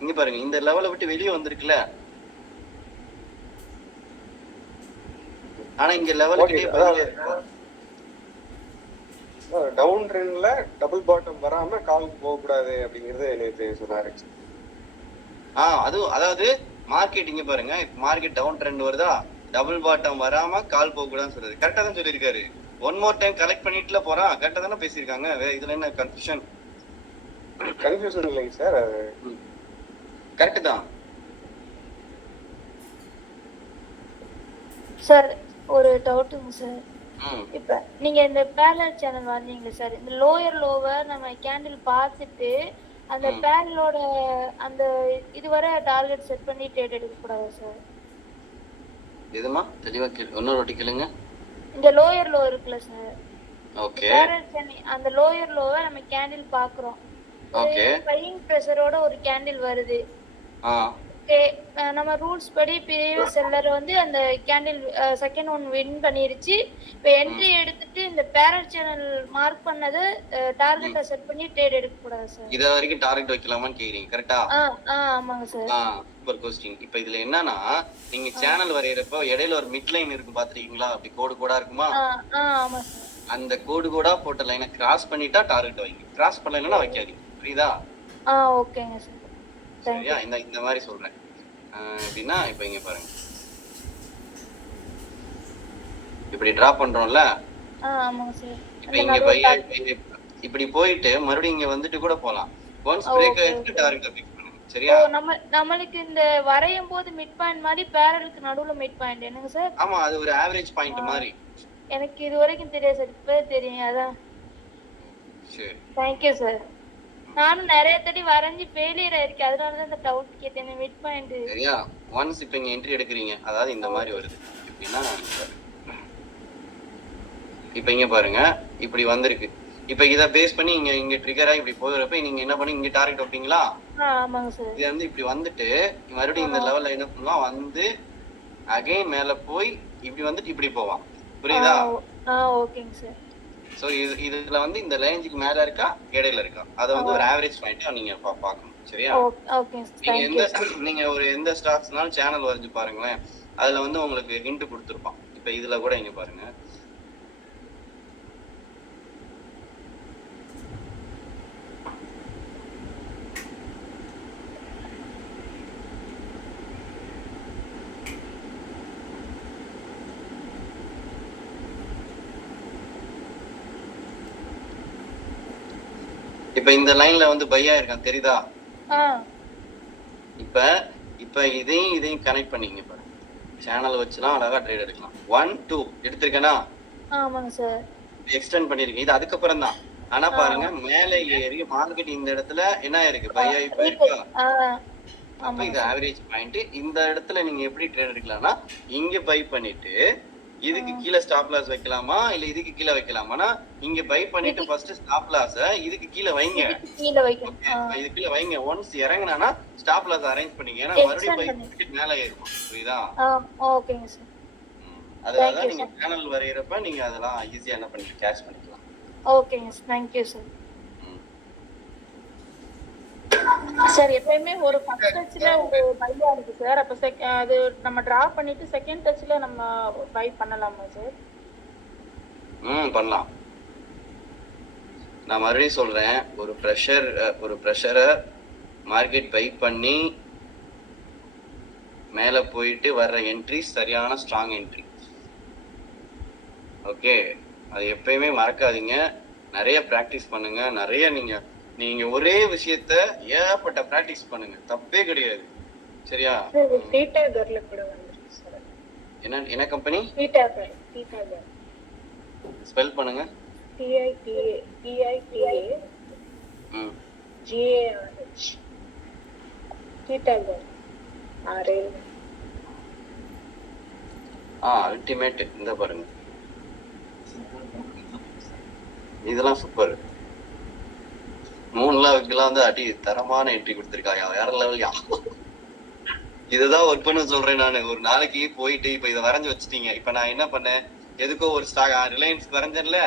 இங்க பாருங்க, இந்த லெவலை விட்டு வெளியே வந்திருக்குல்ல, ஆனா இங்க லெவலுக்கு டவுன் ட்ரெண்ட்ல டபுள் பாட்டம் வராம கால் போக கூடாது அப்படிங்கறது நேற்று சொன்னாரு. அதாவது மார்க்கெட் இங்க பாருங்க, மார்க்கெட் டவுன் ட்ரெண்ட் வருதா, டபுள் பாட்டம் வராம கால் போக கூடாதுன்னு சொல்றாரு. கரெக்டா தான் சொல்லியிருக்காரு. ஒன் மோர் டைம் கலெக்ட் பண்ணிட்டுல போறான். கரெக்டா தானே பேசியிருக்காங்க. இதுல என்ன கன்ஃபியூஷன் இல்லைங்க சார், கரெக்ட் தான் சார். ஒரு டவுட்டுங்க சார். இப்ப நீங்க இந்த பேரலல் சேனல் வந்தீங்க சார், இந்த லோயர் லோவர் நம்ம கேண்டில் பார்த்துட்டு அந்த பேரலோட அந்த இதுவரை டார்கெட் செட் பண்ணி ட்ரேட் எடுக்க கூடாதா சார்? எதுமா தெளிவா இன்னொரு வாட்டி கேளுங்க. இந்த லோயர் லோ இருக்குல்ல சார், ஓகே, பேரலல் சேனல் அந்த லோயர் லோவை நம்ம கேண்டில் பாக்குறோம். ஓகே, பையிங் பிரஷரோட ஒரு கேண்டில் வருது. நம்ம ரூல்ஸ் படி ப்ரீவியஸ் செல்லர் வந்து அந்த கேண்டில் செகண்ட் ஒன் வின் பண்ணிருச்சு. இப்போ என்ட்ரி எடுத்துட்டு இந்த பேரல் சேனல் மார்க் பண்ணது டார்கெட்டை செட் பண்ணி ட்ரேட் எடுக்க கூடாது சார். இத வரைக்கும் டார்கெட் வைக்கலாமான்னு கேக்குறீங்க, கரெக்ட்டா? ஆமாங்க சார். Super question. இப்போ இதுல என்னன்னா, நீங்க சேனல் வரையறப்ப இடையில ஒரு மிட் லைன் இருக்கு, பாத்துறீங்களா? அப்படி கோடா இருக்குமா? ஆமா சார். அந்த கோடா போட்ட லைனை கிராஸ் பண்ணிட்டா டார்கெட் வைங்க, கிராஸ் பண்ணலன்னா வைக்காதீங்க. புரியுதா? ஓகேங்க சார். சரியா? இந்த மாதிரி சொல்றேன். அப்படின்னா இப்போ இங்க பாருங்க, இப்படி டிரா பண்றோம்ல. ஆமாங்க சார். இப்போ இங்க இப்படி போயிட்டு மறுபடியும் இங்க வந்துட்டு கூட போலாம். ஒன்ஸ் பிரேக் ஆயிடுச்சு டார்கெட் ஃபிக்ஸ் பண்ணுங்க. சரியா? நம்மளுக்கு இந்த வரையும் போது மிட் பாயிண்ட் மாதிரி பேரலுக்கு நடுவுல மிட் பாயிண்ட் என்னங்க சார்? ஆமா, அது ஒரு ஆவரேஜ் பாயிண்ட் மாதிரி. எனக்கு இது வரைக்கும் தெரியாது சார், இப்போ தெரியும். அதான். சரி, थैंक यू சார். நானும் நிறைய தடவை வரைஞ்சி ஃபெயிலியர் ஆயிருக்கு, அதனால தான் இந்த டவுட் கேட்டேன். மிட் பாயிண்ட் சரியா? ஒன்ஸ் இப்போ இங்க என்ட்ரி எடுக்கிறீங்க, அதாவது இந்த மாதிரி வருது. எப்படின்னா இப்போ இங்க பாருங்க, இப்படி வந்திருக்கு. இப்போ இத பேஸ் பண்ணி இங்க ட்ரிகரா இப்படி போறப்ப நீங்க என்ன பண்ணி இங்க டார்கெட் வைப்பீங்களா? ஆமாங்க சார். இது வந்து இப்படி வந்துட்டு மறுபடியும் இந்த லெவல்ல என்ன பண்ணுவான், வந்து அகைன் மேல போய் இப்படி வந்துட்டு இப்படி போவான். புரியுதா? ஓகேங்க சார். சோ இதுல வந்து இந்த ரேஞ்சுக்கு மேல இருக்கா இடையில இருக்கா, அத வந்து ஒரு ஆவரேஜ் பாயிண்டா நீங்க பார்க்கணும். சரியா? Okay sir. நீங்க ஒரு எந்த ஸ்டாக்ஸ்னாலும் சேனல் வரைஞ்சு பாருங்களேன், அதுல வந்து உங்களுக்கு ஹிண்ட் கொடுத்துருப்பான். இப்போ இதுல கூட இங்க பாருங்க, இப்ப இந்த லைன்ல வந்து பையா இருக்கான், தெரியுதா? இப்ப இதையும் கனெக்ட் பண்ணிங்க பாருங்க. சேனல் வச்சுலாம் அழகா ட்ரேட் எடுக்கலாம். 1 2 எடுத்திருக்கேனா? ஆமாங்க சார். எக்ஸ்டெண்ட் பண்ணிருக்கேன். இது அதுக்கப்புறம் தான் ஆனா பாருங்க மேல ஏறி மார்க்கெட் இந்த இடத்துல என்ன இருக்கு பை ஆகி போயிருக்கா. அப்ப இது ஆவரேஜ் பாயிண்ட். இந்த இடத்துல நீங்க எப்படி ட்ரேட் எடுக்கலாம்னா இங்க பை பண்ணிட்டு இதுக்கு கீழே ஸ்டாப் லாஸ் வைக்கலாமா இல்ல இதுக்கு கீழே வைக்கலாமானா இங்க பை பண்ணிட்டு ஃபர்ஸ்ட் ஸ்டாப் லாஸ் இதுக்கு கீழே வைங்க. இது கீழே வைங்க. ஒன்ஸ் இறங்குனா ஸ்டாப் லாஸ் அரேஞ்ச் பண்ணீங்க. ஏன்னா மறுபடியும் பை பண்ணிட்டு மேல ஏறும். புரியுதா? ஓகேங்க சார். அதனால நீங்க சேனல் வரையறப்ப நீங்க அதெல்லாம் ஈஸியா என்ன பண்ணி கேட்ச் பண்ணிக்கலாம். ஓகேங்க sir. Thank you sir. Sir எப்பவுமே ஒரு ஃபர்ஸ்ட் டச்ல ஒரு பையா இருக்கு சார். அப்ப அது நம்ம டிரா பண்ணிட்டு செகண்ட் டச்ல நம்ம பை பண்ணலாமா சார்? பண்ணலாம். நான் மறுபடியும் சொல்றேன், ஒரு ப்ரெஷரை மார்க்கெட் பை பண்ணி மேல போயிட்டு வர்ற என்ட்ரி சரியான ஸ்ட்ராங் என்ட்ரி. ஓகே, அது எப்பயுமே மறக்காதீங்க. நிறைய பிராக்டிஸ் பண்ணுங்க. நிறைய நீங்க ஒரே விஷயத்த ஏகப்பட்ட பிராக்டிஸ் பண்ணுங்க, தப்பே கிடையாது. சரியா? என்ன கம்பெனி? ஸ்பெல் பண்ணுங்க. அல்டிமேட். இந்த பாருங்க, இதெல்லாம் சூப்பர். 3 லெவலுக்குலாம் வந்து அடி தரமான என்ட்ரி கொடுத்துருக்காங்க. வேற லெவல்யா. இதுதான் ஒர்க் பண்ண சொல்றேன் நான். ஒரு நாளைக்கு போயிட்டு இப்ப இதை வரைஞ்சு வச்சுட்டீங்க. இப்ப நான் என்ன பண்ணேன், எதுக்கோ ஒரு ஸ்டாக் ரிலையன்ஸ் வரைஞ்சேன்ல,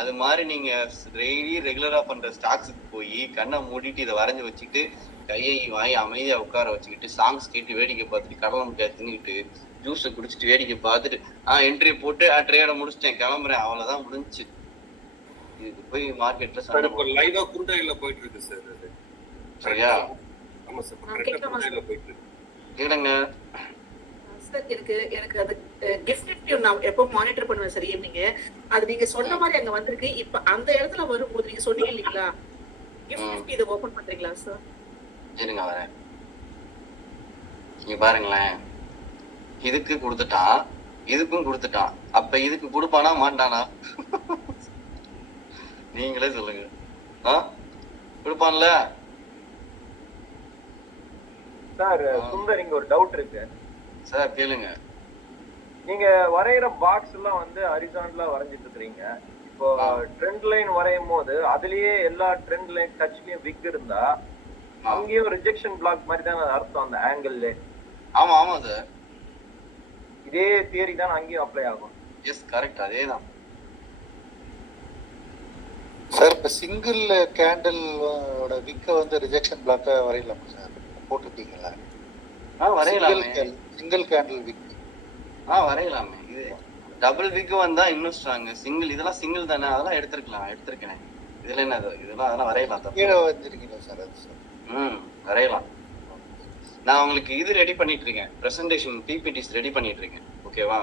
அது மாதிரி நீங்க டெய்லி ரெகுலரா பண்ற ஸ்டாக்ஸுக்கு போய் கண்ணை மூடிட்டு இதை வரைஞ்சு வச்சுக்கிட்டு கையை வாங்கி அமைதியா உட்கார வச்சுக்கிட்டு சாங்ஸ் கேட்டு வேடிக்கை பார்த்துட்டு கடலை முட்டையை தின்னுக்கிட்டு ஜூஸை குடிச்சிட்டு வேடிக்கை பார்த்துட்டு என்ட்ரி போட்டு ட்ரேட முடிச்சிட்டேன், கிளம்புறேன், அவ்வளவுதான் முடிஞ்சுச்சு. இதுக்கு போய் மார்க்கெட்ல லைவா குருடையில போயிட்டு இருக்கு சார். அது சரியா? ஆமா சார், குருடையில போயிட்டு இருக்கு. கேளுங்க சார். எனக்கு அது கிஃப்ட் நிஃப்டி நான் எப்போ மானிட்டர் பண்ணுவேன் சார் ஈவினிங். அது நீங்க சொன்ன மாதிரி அங்க வந்திருக்கு. இப்ப அந்த இடத்துல வரும்போது நீங்க சொன்னீங்க இல்லீங்களா, கிஃப்ட் நிஃப்டி இதை ஓபன் பண்றீங்களா சார்? இருங்க வரேன். நீங்க பாருங்களேன், இதுக்கு கொடுத்துட்டான், இதுக்கும் கொடுத்துட்டான். அப்ப இதுக்கு கொடுப்பானா மாட்டானா? நீங்களே சொல்லுங்க. கொடுப்பான்ல சார். சுந்தர், இங்க ஒரு டவுட் இருக்கு சார். கேளுங்க. நீங்க வரைகிற பாக்ஸ் எல்லாம் வந்து ஹரிசாண்டலா வரைஞ்சிட்டு இருக்கீங்க. இப்போ ட்ரெண்ட் லைன் வரையும் போது அதுலயே எல்லா ட்ரெண்ட் லைன் டச்லயும் விக் இருந்தா அங்கேயும் ரிஜெக்ஷன் பிளாக் மாதிரி தான் அர்த்தம் அந்த ஆங்கிள். ஆமா ஆமா சார், இதே தியரி தான் அங்கேயும் அப்ளை ஆகும். எஸ் கரெக்ட், அதேதான் சார். இப்ப சிங்கிள் கேண்டிலோட விக்க வந்து ரிஜெக்ஷன் பிளாக்க வரையலாமா சார்? போட்டுட்டீங்களா? வரையலாமே. சிங்கிள் கேண்டில் விக் வரையலாமே. இது டபுள் விக் வந்தா இன்னும் ஸ்ட்ராங். சிங்கிள் இதெல்லாம் சிங்கிள் தானே, அதெல்லாம் எடுத்திருக்கேன். இதுல என்ன, இதெல்லாம் அதெல்லாம் வரையலாம். கீழே வச்சிருக்கீங்களா சார்? அது சார் வரையலாம். நான் உங்களுக்கு இது ரெடி பண்ணிட்டு இருக்கேன், பிரசன்டேஷன் பிபிடிஸ் ரெடி பண்ணிட்டு இருக்கேன். ஓகேவா?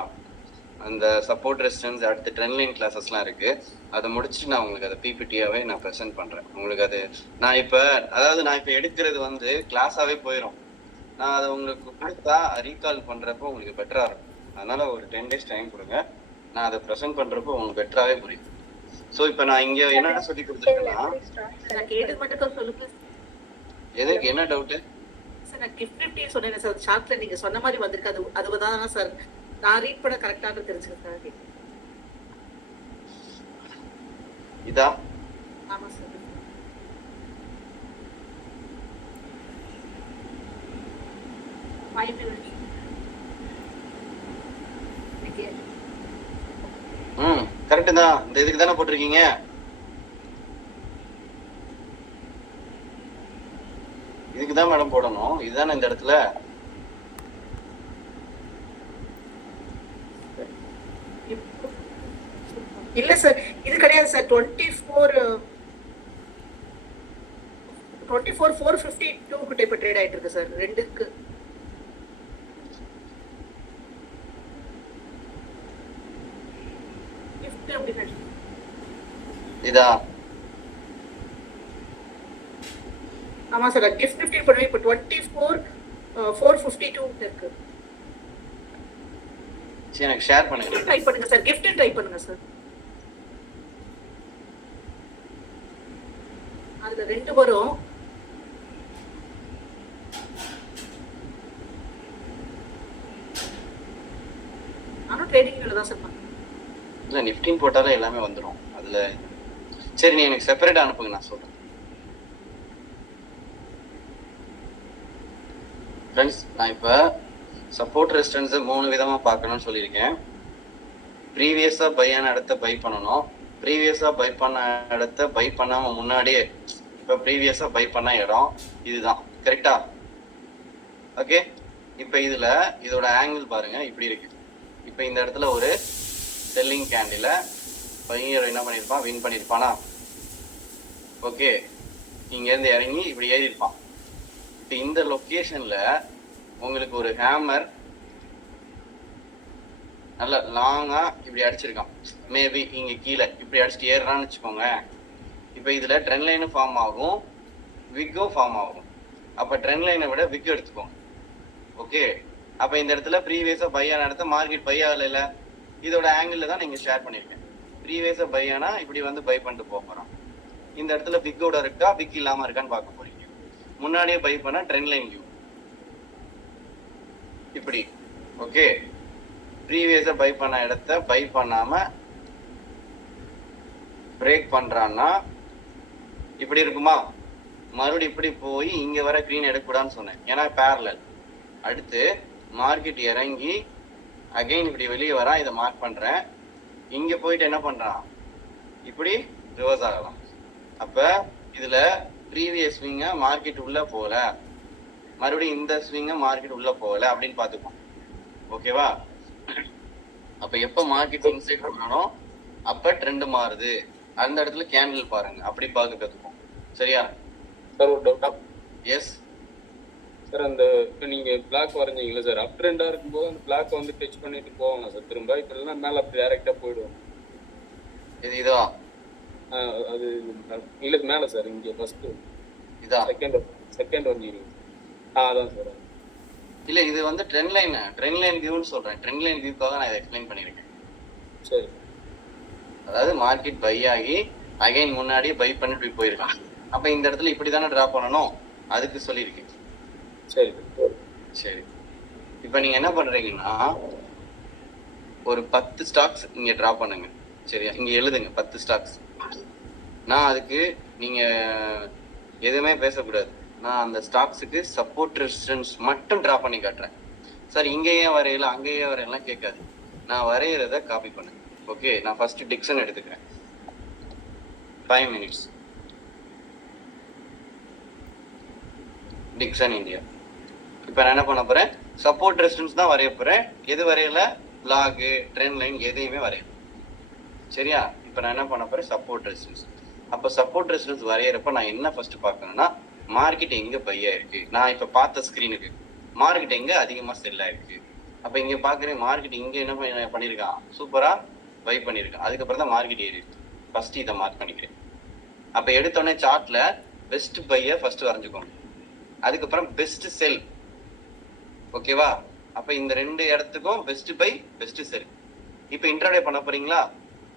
அந்த சப்போர்ட் ரெசிஸ்டன்ஸ் அடுத்து ட்ரெண்ட் லைன் கிளாஸஸ்லாம் இருக்கு. அதை முடிச்சுட்டு நான் உங்களுக்கு அதை பிபிடியாவே நான் ப்ரெசென்ட் பண்றேன் உங்களுக்கு. அது நான் இப்போ எடுக்கிறது வந்து கிளாஸாவே போயிடும். நான் அதை உங்களுக்கு கொடுத்தா ரீகால் பண்றப்போ உங்களுக்கு பெட்டரா இருக்கும். அதனால ஒரு 10 days டைம் கொடுங்க, நான் அதை ப்ரெசென்ட் பண்றப்போ உங்களுக்கு பெட்டராவே புரியும். ஸோ இப்போ நான் இங்க என்ன சொல்லி கொடுத்துருக்கேன்னா, எதுக்கு என்ன டவுட் சார்? நான் கிஃப்ட் நிஃப்டி சொன்னேன் சார், சார்ட்ல நீங்க சொன்ன மாதிரி வந்திருக்கு. அதுதான் சார் நான் ரீட் பண்ண கரெக்டாக தெரிஞ்சுக்கிறேன். இதா? ஆமா சார். கரெக்ட் தான். இந்த இதுக்கு தானே போட்டிருக்கீங்க. இதுக்கு தான் மேடம் போடணும். இதுதானே இந்த இடத்துல. இல்ல சார், இது கிடையாது சார். 24/452 கிட்ட இப்ப ட்ரேட் ஆயிட்டு இருக்கு சார். ரெண்டுக்கு இதா? ஆமா சார், கிஃப்ட் நிஃப்டி பண்ணுவே இப்ப 24/452 இருக்கு. சரி, எனக்கு ஷேர் பண்ணுங்க. ட்ரை பண்ணுங்க சார், கிஃப்ட் ட்ரை பண்ணுங்க சார். அதுல 2 வரும். நானும் ட்ரேடிங் வேலை தான் சார் பண்ணேன். இல்ல நிஃப்டின் போட்டாலே எல்லாமே வந்துடும் அதுல. சரி நீ எனக்கு செப்பரேட்டா அனுப்புங்க, நான் சொல்றேன். ஃப்ரெண்ட்ஸ், நான் இப்போ சப்போர்ட் ரெசிஸ்டன்ஸ் 3 விதமா பார்க்கணும்னு சொல்லியிருக்கேன். ப்ரீவியஸா பையான இடத்த பை பண்ணணும், ப்ரீவியஸா பை பண்ண இடத்த பை பண்ணாம முன்னாடியே இப்போ ப்ரீவியஸா பை பண்ண இடம் இதுதான், கரெக்டா? ஓகே, இப்போ இதுல இதோட ஆங்கிள் பாருங்க இப்படி இருக்கு. இப்போ இந்த இடத்துல ஒரு செல்லிங் கேண்டில பையன் என்ன பண்ணியிருப்பான், வின் பண்ணியிருப்பானா? ஓகே, இங்கேருந்து இறங்கி இப்படி ஏறி இருப்பான். இப்போ இந்த லொக்கேஷன்ல உங்களுக்கு ஒரு ஹேமர் நல்ல லாங்கா இப்படி அடிச்சிருக்கான். மேபி இங்க கீழே இப்படி அடிச்சுட்டு ஏறுறான்னு வச்சுக்கோங்க. இப்போ இதுல ட்ரெண்ட் லைனும் ஃபார்ம் ஆகும், விக்கும் ஃபார்ம் ஆகும். அப்ப ட்ரெண்ட் லைனை விட விக் எடுத்துக்கோங்க. ஓகே, அப்ப இந்த இடத்துல ப்ரீவியஸா பையான இடத்த மார்க்கெட் பை ஆகல, இதோட ஆங்கிள் தான் நீங்க ஷேர் பண்ணிருக்கேன். ப்ரீவியஸா பையானா இப்படி வந்து பை பண்ணிட்டு போறோம். இந்த இடத்துல விக்கோட இருக்கா விக் இல்லாம இருக்கான்னு பார்க்க போறீங்க. முன்னாடியே பை பண்ணா ட்ரெண்ட் லைன் வியூ இப்படி. ஓகே, ப்ரீவியஸா பை பண்ண இடத்த பை பண்ணாம பிரேக் பண்றான்னா இப்படி இருக்குமா? மறுபடியும் இப்படி போய் இங்க வர கிரீன் எடுக்கக்கூடாதுன்னு சொன்னேன், ஏன்னா பேரலல். அடுத்து மார்க்கெட் இறங்கி அகைன் இப்படி வெளியே வரா, இதை மார்க் பண்றேன். இங்க போயிட்டு என்ன பண்றான், இப்படி ரிவர்ஸ் ஆகலாம். அப்ப இதுல ப்ரீவியஸ் ஸ்விங்க மார்க்கெட் உள்ள போல, மறுபடியும் இந்த ஸ்விங்க மார்க்கெட் உள்ள போகல அப்படின்னு பாத்துப்போம். ஓகேவா? அப்ப எப்ப மார்க்கெட் இன்சைட் பண்ணணும் அப்ப ட்ரெண்ட் மாறுது, அந்த இடத்துல கேண்டில் பாருங்க, அப்படி பார்க்க கத்துப்போம். சரியா சார்? ஒரு டவுட்டா? எஸ் சார், அந்த இப்போ நீங்க பிளாக் வரைஞ்சீங்களா சார், அப் ட்ரெண்டா இருக்கும்போது அந்த பிளாக் வந்து டச் பண்ணிட்டு போவாங்க சார் திரும்ப, இப்போ இல்லைன்னா மேலே அப்படி டேரெக்டா போயிடுவோம். இதா அது இல்ல மேலே சார், இங்கே ஃபர்ஸ்ட் இதா செகண்ட் வந்தீங்க. அதான் சார். இல்ல இது வந்து ட்ரெண்ட் லைன் வியூன்னு சொல்றேன். ட்ரெண்ட் லைன் வியூக்காக நான் இதை எக்ஸ்பிளைன் பண்ணிருக்கேன். சரி. அதாவது மார்க்கெட் பை ஆகி அகைன் முன்னாடியே பை பண்ணிட்டு போயிருக்கான். அப்ப இந்த இடத்துல இப்படிதானே டிரா பண்ணணும், அதுக்கு சொல்லியிருக்கேன். சரி சரி, இப்ப நீங்க என்ன பண்றீங்கன்னா ஒரு 10 ஸ்டாக்ஸ் இங்க டிரா பண்ணுங்க. சரியா? இங்க எழுதுங்க 10 ஸ்டாக்ஸ். நான் அதுக்கு நீங்க எதுவுமே பேசக்கூடாது. நான் அந்த ஸ்டாக்ஸுக்கு சப்போர்ட் ரெசிஸ்டன்ஸ் மட்டும் டிரா பண்ணி காட்டுறேன். சார் இங்க ஏன் வரையல அங்க ஏன் வரையலாம் கேட்காது, நான் வரைகிறத காப்பி பண்ணுங்க. ஓகே, நான் ஃபர்ஸ்ட் டிக்சன் எடுத்துக்கிறேன். 5 minutes. Dixon India. இப்போ நான் என்ன பண்ண போறேன், சப்போர்ட் ரெசிஸ்டன்ஸ் தான் வரைய போறேன். எது வரையல, பிளாக் ட்ரெண்ட் லைன் எதையுமே வரையல. சரியா? இப்போ நான் என்ன பண்ண போறேன், சப்போர்ட் ரெசிஸ்டன்ஸ். அப்போ சப்போர்ட் ரெசிஸ்டன்ஸ் வரையறப்ப நான் என்ன ஃபர்ஸ்ட் பார்க்கணும்னா மார்க்கெட் எங்க பையா இருக்கு. நான் இப்ப பார்த்த ஸ்கிரீனுக்கு மார்க்கெட் எங்க அதிகமா செல் ஆயிருக்கு. அப்ப இங்க பாக்குறேன் மார்க்கெட் இங்க என்ன பண்ணிருக்கான், சூப்பரா பை பண்ணிருக்கான். அதுக்கப்புறம் தான் மார்க்கெட் ஏறி இருக்கு. ஃபர்ஸ்ட் இதை மார்க் பண்ணிக்கிறேன். அப்ப எடுத்தோடனே சார்ட்ல பெஸ்ட் பைய ஃபர்ஸ்ட் வரைஞ்சுக்கோங்க, அதுக்கப்புறம் பெஸ்ட் செல். ஓகேவா? அப்ப இந்த 2 இடத்துக்கும் பெஸ்ட் பை பெஸ்ட் செல். இப்ப இன்ட்ராடே பண்ண போறீங்களா,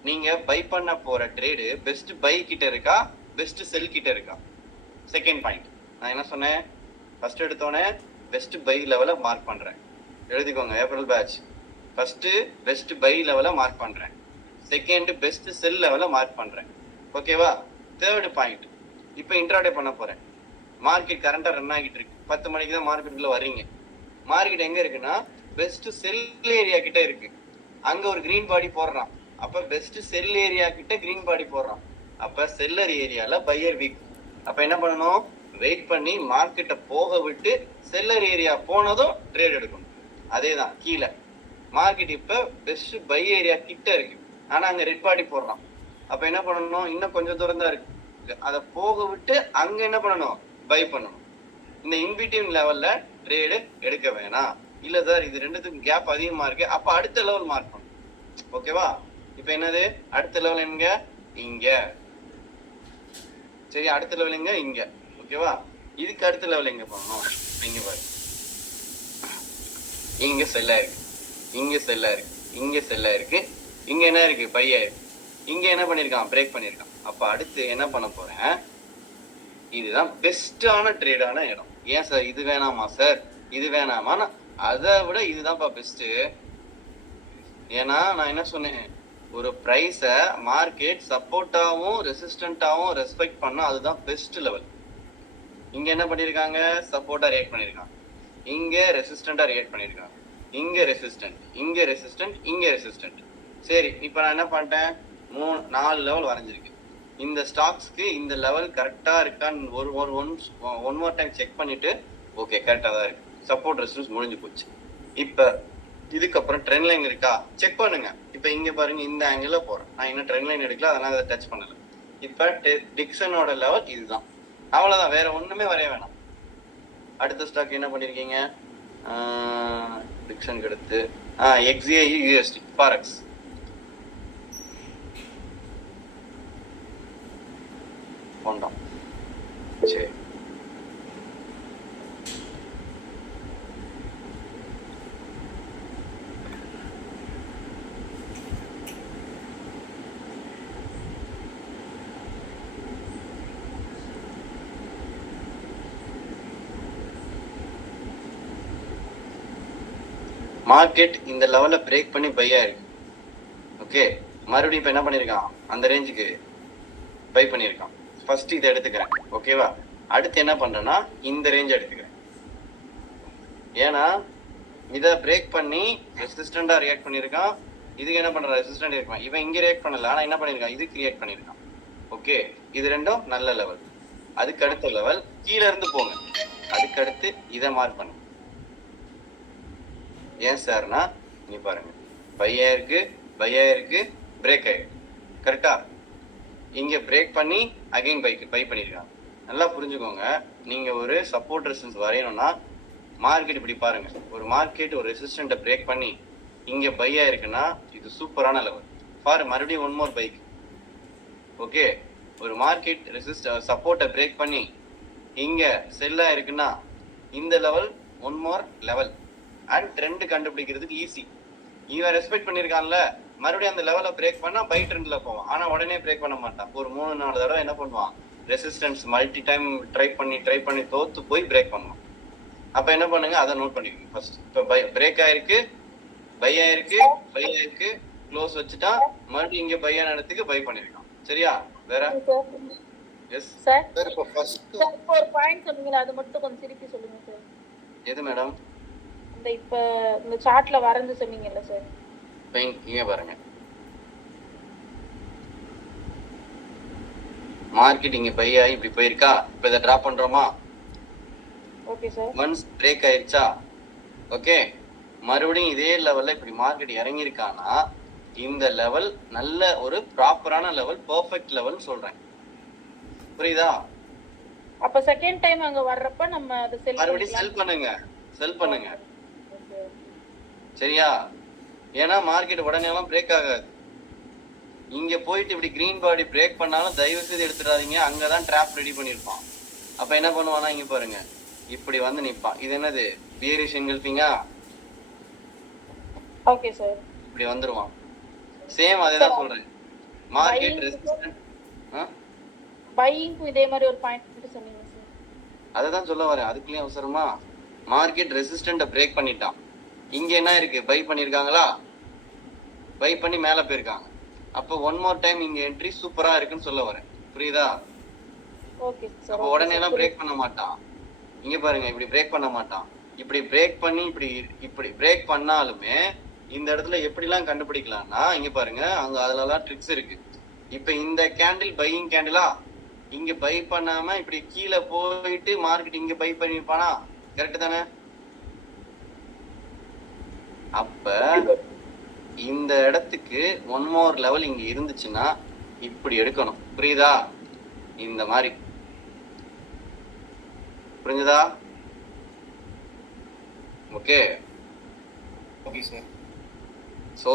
நீங்க பை பண்ண போற ட்ரேடு பெஸ்ட் பை கிட்ட இருக்கா பெஸ்ட் செல் கிட்ட இருக்கா? செகண்ட் பாயிண்ட் நான் என்ன சொன்னேன், ஃபர்ஸ்ட் எடுத்தோடனே பெஸ்ட் பை லெவலை மார்க் பண்றேன். எழுதிக்கோங்க, April batch. First best buy லெவலை மார்க் பண்றேன், செகண்ட் பெஸ்ட் செல் லெவலை மார்க் பண்றேன். ஓகேவா? தேர்ட் பாயிண்ட், இப்போ இன்ட்ராடே பண்ண போறேன். மார்க்கெட் கரண்டா ரன் ஆகிட்டு இருக்கு. 10 மணிக்கு தான் மார்க்கெட்டுக்குள்ள வர்றீங்க. மார்க்கெட் எங்க இருக்குன்னா பெஸ்ட் செல் ஏரியா கிட்ட இருக்கு. அங்க ஒரு கிரீன் பாடி போடுறான். அப்ப பெஸ்ட் செல் ஏரியா கிட்ட கிரீன் பாடி போடுறான். அப்ப செல்லர் ஏரியால பையர் வீக். அப்ப என்ன பண்ணணும், வெயிட் பண்ணி மார்க்கெட்டை போக விட்டு செல்லர் ஏரியா போனதும் ட்ரேட் எடுக்கணும். அதேதான் கீழே மார்க்கெட் இப்ப பெஸ்ட் பை ஏரியா கிட்ட இருக்கு, ஆனா அங்க ரெட் பாடி போடுறான். அப்ப என்ன பண்ணணும், இன்னும் கொஞ்சம் தூரம் தான் இருக்கு, அதை போக விட்டு அங்க என்ன பண்ணணும், பை பண்ணணும். இந்த இன்பிட்வீன் லெவல்ல ட்ரேடு எடுக்க வேணாம். இல்ல சார் இது ரெண்டுத்துக்கும் கேப் அதிகமா இருக்கு, அப்ப அடுத்த லெவல் மார்க் பண்ணணும். ஓகேவா? இப்ப என்னது, அடுத்த லெவல் எங்க, இங்க. சரி, அடுத்த லெவல் எங்க, இங்க. ஓகேவா? இதுக்கு அடுத்த லெவல் எங்க பண்ணணும், இங்க பாரு. இங்க செல்லா இருக்கு, இங்க செல்லா இருக்கு, இங்க செல்லா இருக்கு, இங்க என்ன இருக்கு, பையா இருக்கு. இங்க என்ன பண்ணிருக்கான், பிரேக் பண்ணிருக்கான். அப்ப அடுத்து என்ன பண்ண போறேன், இதுதான் பெஸ்டான ட்ரேடான இடம். ஏன் சார் இது வேணாமா சார், இது வேணாமா? அதை விட இதுதான்ப்பா பெஸ்ட். ஏன்னா நான் என்ன சொன்னேன், ஒரு பிரைஸ மார்க்கெட் சப்போர்ட்டாவும் ரெசிஸ்டன்ட்டாவும் ரெஸ்பெக்ட் பண்ணா அதுதான் பெஸ்ட் லெவல். இங்க என்ன பண்ணிருக்காங்க, சப்போர்ட்டா ரியாக்ட் பண்ணிருக்காங்க, இங்க ரெசிஸ்டன்டா ரியாக்ட் பண்ணிருக்காங்க, இங்க ரெசிஸ்டன்ட், இங்க ரெசிஸ்டன்ட், இங்க ரெசிஸ்டன்ட். சரி, இப்ப நான் என்ன பண்ணிட்டேன், 4 லெவல் வரைஞ்சிருக்கு. இந்த ஸ்டாக்ஸ்க்கு இந்த லெவல் கரெக்டா இருக்கான்னு ஒன் மோர் டைம் செக் பண்ணிட்டு ஓகே கரெக்டா தான் இருக்கு, சப்போர்ட் ரெசிஸ்டன்ஸ் முடிஞ்சு போச்சு. இப்ப இதுக்கப்புறம் ட்ரெண்ட் லைன் இருக்கா செக் பண்ணுங்க. இப்ப இங்க பாருங்க, இந்த ஆங்கிள் போறேன், நான் இன்னும் ட்ரெண்ட் லைன் எடுக்கல, அதனால அதை டச் பண்ணல. இப்ப டிக்சனோட லெவல் இதுதான், அவ்வளவுதான், வேற ஒண்ணுமே வரைய வேணாம். அடுத்த ஸ்டாக் என்ன பண்ணிருக்கீங்க, டிக்சனுக்கு அடுத்து XAI USD ஃபாரெக்ஸ். போண்டோம். சரி, மார்க்கெட் இந்த லெவல்ல பிரேக் பண்ணி பை ஆயிருக்கு. ஓகே, மறுபடியும் இப்ப என்ன பண்ணிருக்கான், அந்த ரேஞ்சுக்கு பை பண்ணிருக்கான். ஃபர்ஸ்ட் இதை எடுத்துக்கிறேன், ஓகேவா. அடுத்து என்ன பண்றேன்னா இந்த ரேஞ்ச் எடுத்துக்கிறேன். ஏன்னா இதை பிரேக் பண்ணி ரெசிஸ்டண்டா ரியாக்ட் பண்ணிருக்கான், இதுக்கு என்ன பண்றான், ரெசிஸ்டன்ட் இருக்கான். இவன் இங்க ரியாக்ட் பண்ணல, ஆனா என்ன பண்ணிருக்கான், இதுக்கு ரியாக்ட் பண்ணிருக்கான். ஓகே, இது ரெண்டும் நல்ல லெவல். அதுக்கு அடுத்த லெவல் கீழே இருந்து போங்க, அதுக்கு அடுத்து இதை மார்க் பண்ணு. ஏன் சார்னா நீ பாருங்க, பை ஆயிருக்கு, பிரேக் ஆயிருக்கு, கரெக்டா. இங்க பிரேக் பண்ணி அகைன் பை பண்ணிருக்காங்க. நல்லா புரிஞ்சுக்கோங்க, நீங்க ஒரு சப்போர்ட் ரெசிஸ்டன்ஸ் வரையணும்னா மார்க்கெட் இப்படி பாருங்க, ஒரு மார்க்கெட் ஒரு ரெசிஸ்டன்ட்டை பிரேக் பண்ணி இங்க பை ஆயிருக்குன்னா இது சூப்பரான லெவல். பாரு மறுபடியும் ஒன் மோர் பைக். ஓகே, ஒரு மார்க்கெட் சப்போர்ட்டை பிரேக் பண்ணி இங்க செல் ஆயிருக்குன்னா இந்த level one more level. And trend கண்டுபிடிக்கிறதுக்கு ஈஸி. இவன் ரெஸ்பெக்ட் பண்ணிருக்கான்ல, மறுபடியும் அந்த லெவலை பிரேக் பண்ணா பை ட்ரெண்ட்ல போவான். ஆனா உடனே பிரேக் பண்ண மாட்டான், ஒரு 3-4 தடவை என்ன பண்ணுவான், ரெசிஸ்டன்ஸ் மல்டி டைம் ட்ரை பண்ணி தோத்து போய் பிரேக் பண்ணுவான். அப்ப என்ன பண்ணுங்க, அதை நோட் பண்ணிக்கோங்க ஃபர்ஸ்ட். இப்ப பிரேக் ஆயிருக்கு, பை ஆயிருக்கு, க்ளோஸ் வச்சுட்டா மறுபடியும் இங்க பை ஆன இடத்துக்கு பை பண்ணிருக்கான். சரியா, வேற எஸ் சார். சார் இப்போ ஃபர்ஸ்ட் ஒரு பாயிண்ட் சொன்னீங்களா, அது மட்டும் கொஞ்சம் திருப்பி சொல்லுங்க சார். எது மேடம், இப்ப இந்த சார்ட்ல வரைஞ்சு சொன்னீங்கல்ல சார். இங்க பாருங்க, மார்க்கெட் இங்க பை ஆகி இப்படி போயிருக்கா, இப்ப இதை டிராப் பண்றோமா. Okay sir. ஒன்ஸ் பிரேக் ஆயிருச்சா, ஓகே, மறுபடியும் இதே லெவல்ல இப்படி மார்க்கெட் இறங்கி இருக்கானா இந்த லெவல் நல்ல ஒரு ப்ராப்பரான லெவல், பெர்ஃபெக்ட் லெவல் சொல்றேன். புரியுதா? அப்ப செகண்ட் டைம் அங்க வர்றப்ப நம்ம அதை மறுபடியும் செல் பண்ணுங்க. சரியா? ஏன்னா மார்க்கெட் உடனே எல்லாம் பிரேக் ஆகாது. இங்க போயிட்டு இப்படி கிரீன் பாடி பிரேக் பண்ணாலும் தயவு செய்து எடுத்துடாதீங்க, அங்கதான் ட்ராப் ரெடி பண்ணிருப்பான். அப்ப என்ன பண்ணுவானா, இங்க பாருங்க இப்படி வந்து நிப்பான். இது என்னது, பியரிஷ் என்கல்பிங்கா. Okay sir. இப்படி வந்துருவான். சேம் அதேதான் சொல்றேன், மார்க்கெட் ரெசிஸ்டன்ட். பையிங்க்கு இதே மாதிரி ஒரு பாயிண்ட் சொன்னீங்க சார். அததான் சொல்ல வரேன், அதுக்குள்ளேயும் அவசரமா. மார்க்கெட் ரெசிஸ்டன்ட்டை பிரேக் பண்ணிட்டான், இங்க என்ன இருக்கு, பை பண்ணிருக்காங்களா, பை பண்ணி மேல போயிருக்காங்க. அப்போ ஒன் மோர் டைம் இங்க என்ட்ரி சூப்பரா இருக்குன்னு சொல்ல வரேன். புரியுதா? Okay sir. அப்போ உடனே எல்லாம் பிரேக் பண்ண மாட்டான். இங்க பாருங்க, இப்படி பிரேக் பண்ண மாட்டான். இப்படி பிரேக் பண்ணி இப்படி பிரேக் பண்ணாலுமே இந்த இடத்துல எப்படிலாம் கண்டுபிடிக்கலாம்னா, இங்க பாருங்க, அங்க அதுலலாம் ட்ரிக்ஸ் இருக்கு. இப்ப இந்த கேண்டில் பையிங் கேண்டிலா, இங்க பை பண்ணாம இப்படி கீழே போயிட்டு மார்க்கெட் இங்க பை பண்ணிருப்பானா, கரெக்ட் தானே? அப்ப இந்த இடத்துக்கு ஒன் மோர் லெவல் இங்க இருந்துச்சுன்னா இப்படி எடுக்கணும். புரியுதா? இந்த மாதிரி புரிஞ்சுதா? Okay sir. சோ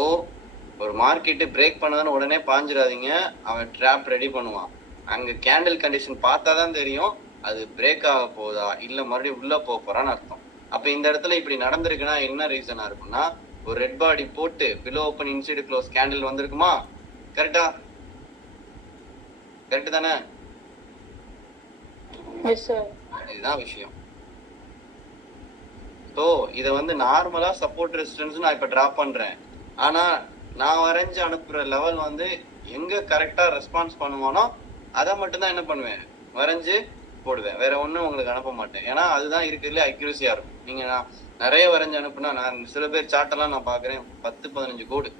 ஒரு மார்க்கெட் பிரேக் பண்ணான்னு உடனே பாஞ்சிடாதீங்க, அவன் ட்ராப் ரெடி பண்ணுவான். அங்க கேண்டில் கண்டிஷன் பார்த்தாதான் தெரியும் அது பிரேக் ஆக போதா இல்ல மறுபடியும் உள்ள போறான்னு அர்த்தம். அப்ப இந்த இடத்துல இப்படி நடந்திருக்குன்னா என்ன ரீசனா இருக்கும்னா, ஒரு ரெட் பாடி போட்டு below open inside close candle வந்திருக்குமா, கரெக்டா? கரெக்ட் தானே? Yes sir. இதுதான் விஷயம். ஸோ இதை வந்து நார்மலா சப்போர்ட் ரெசிஸ்டன்ஸ் நான் இப்ப டிராப் பண்றேன். ஆனா நான் வரைஞ்சு அனுப்புற லெவல் வந்து எங்க கரெக்டா ரெஸ்பான்ஸ் பண்ணுவானோ அதை மட்டும் தான் என்ன பண்ணுவேன், வரைஞ்சு போடுவேன். வேற ஒண்ணும் உங்களுக்கு அனுப்ப மாட்டேன். ஏன்னா அதுதான் இருக்கிறதுல அக்யூரஸியா இருக்கும். நீங்க நான் நிறைய வரைஞ்சு அனுப்புனா, நான் சில பேர் சாட்டெல்லாம் நான் பாக்குறேன் 10-15 கோடு.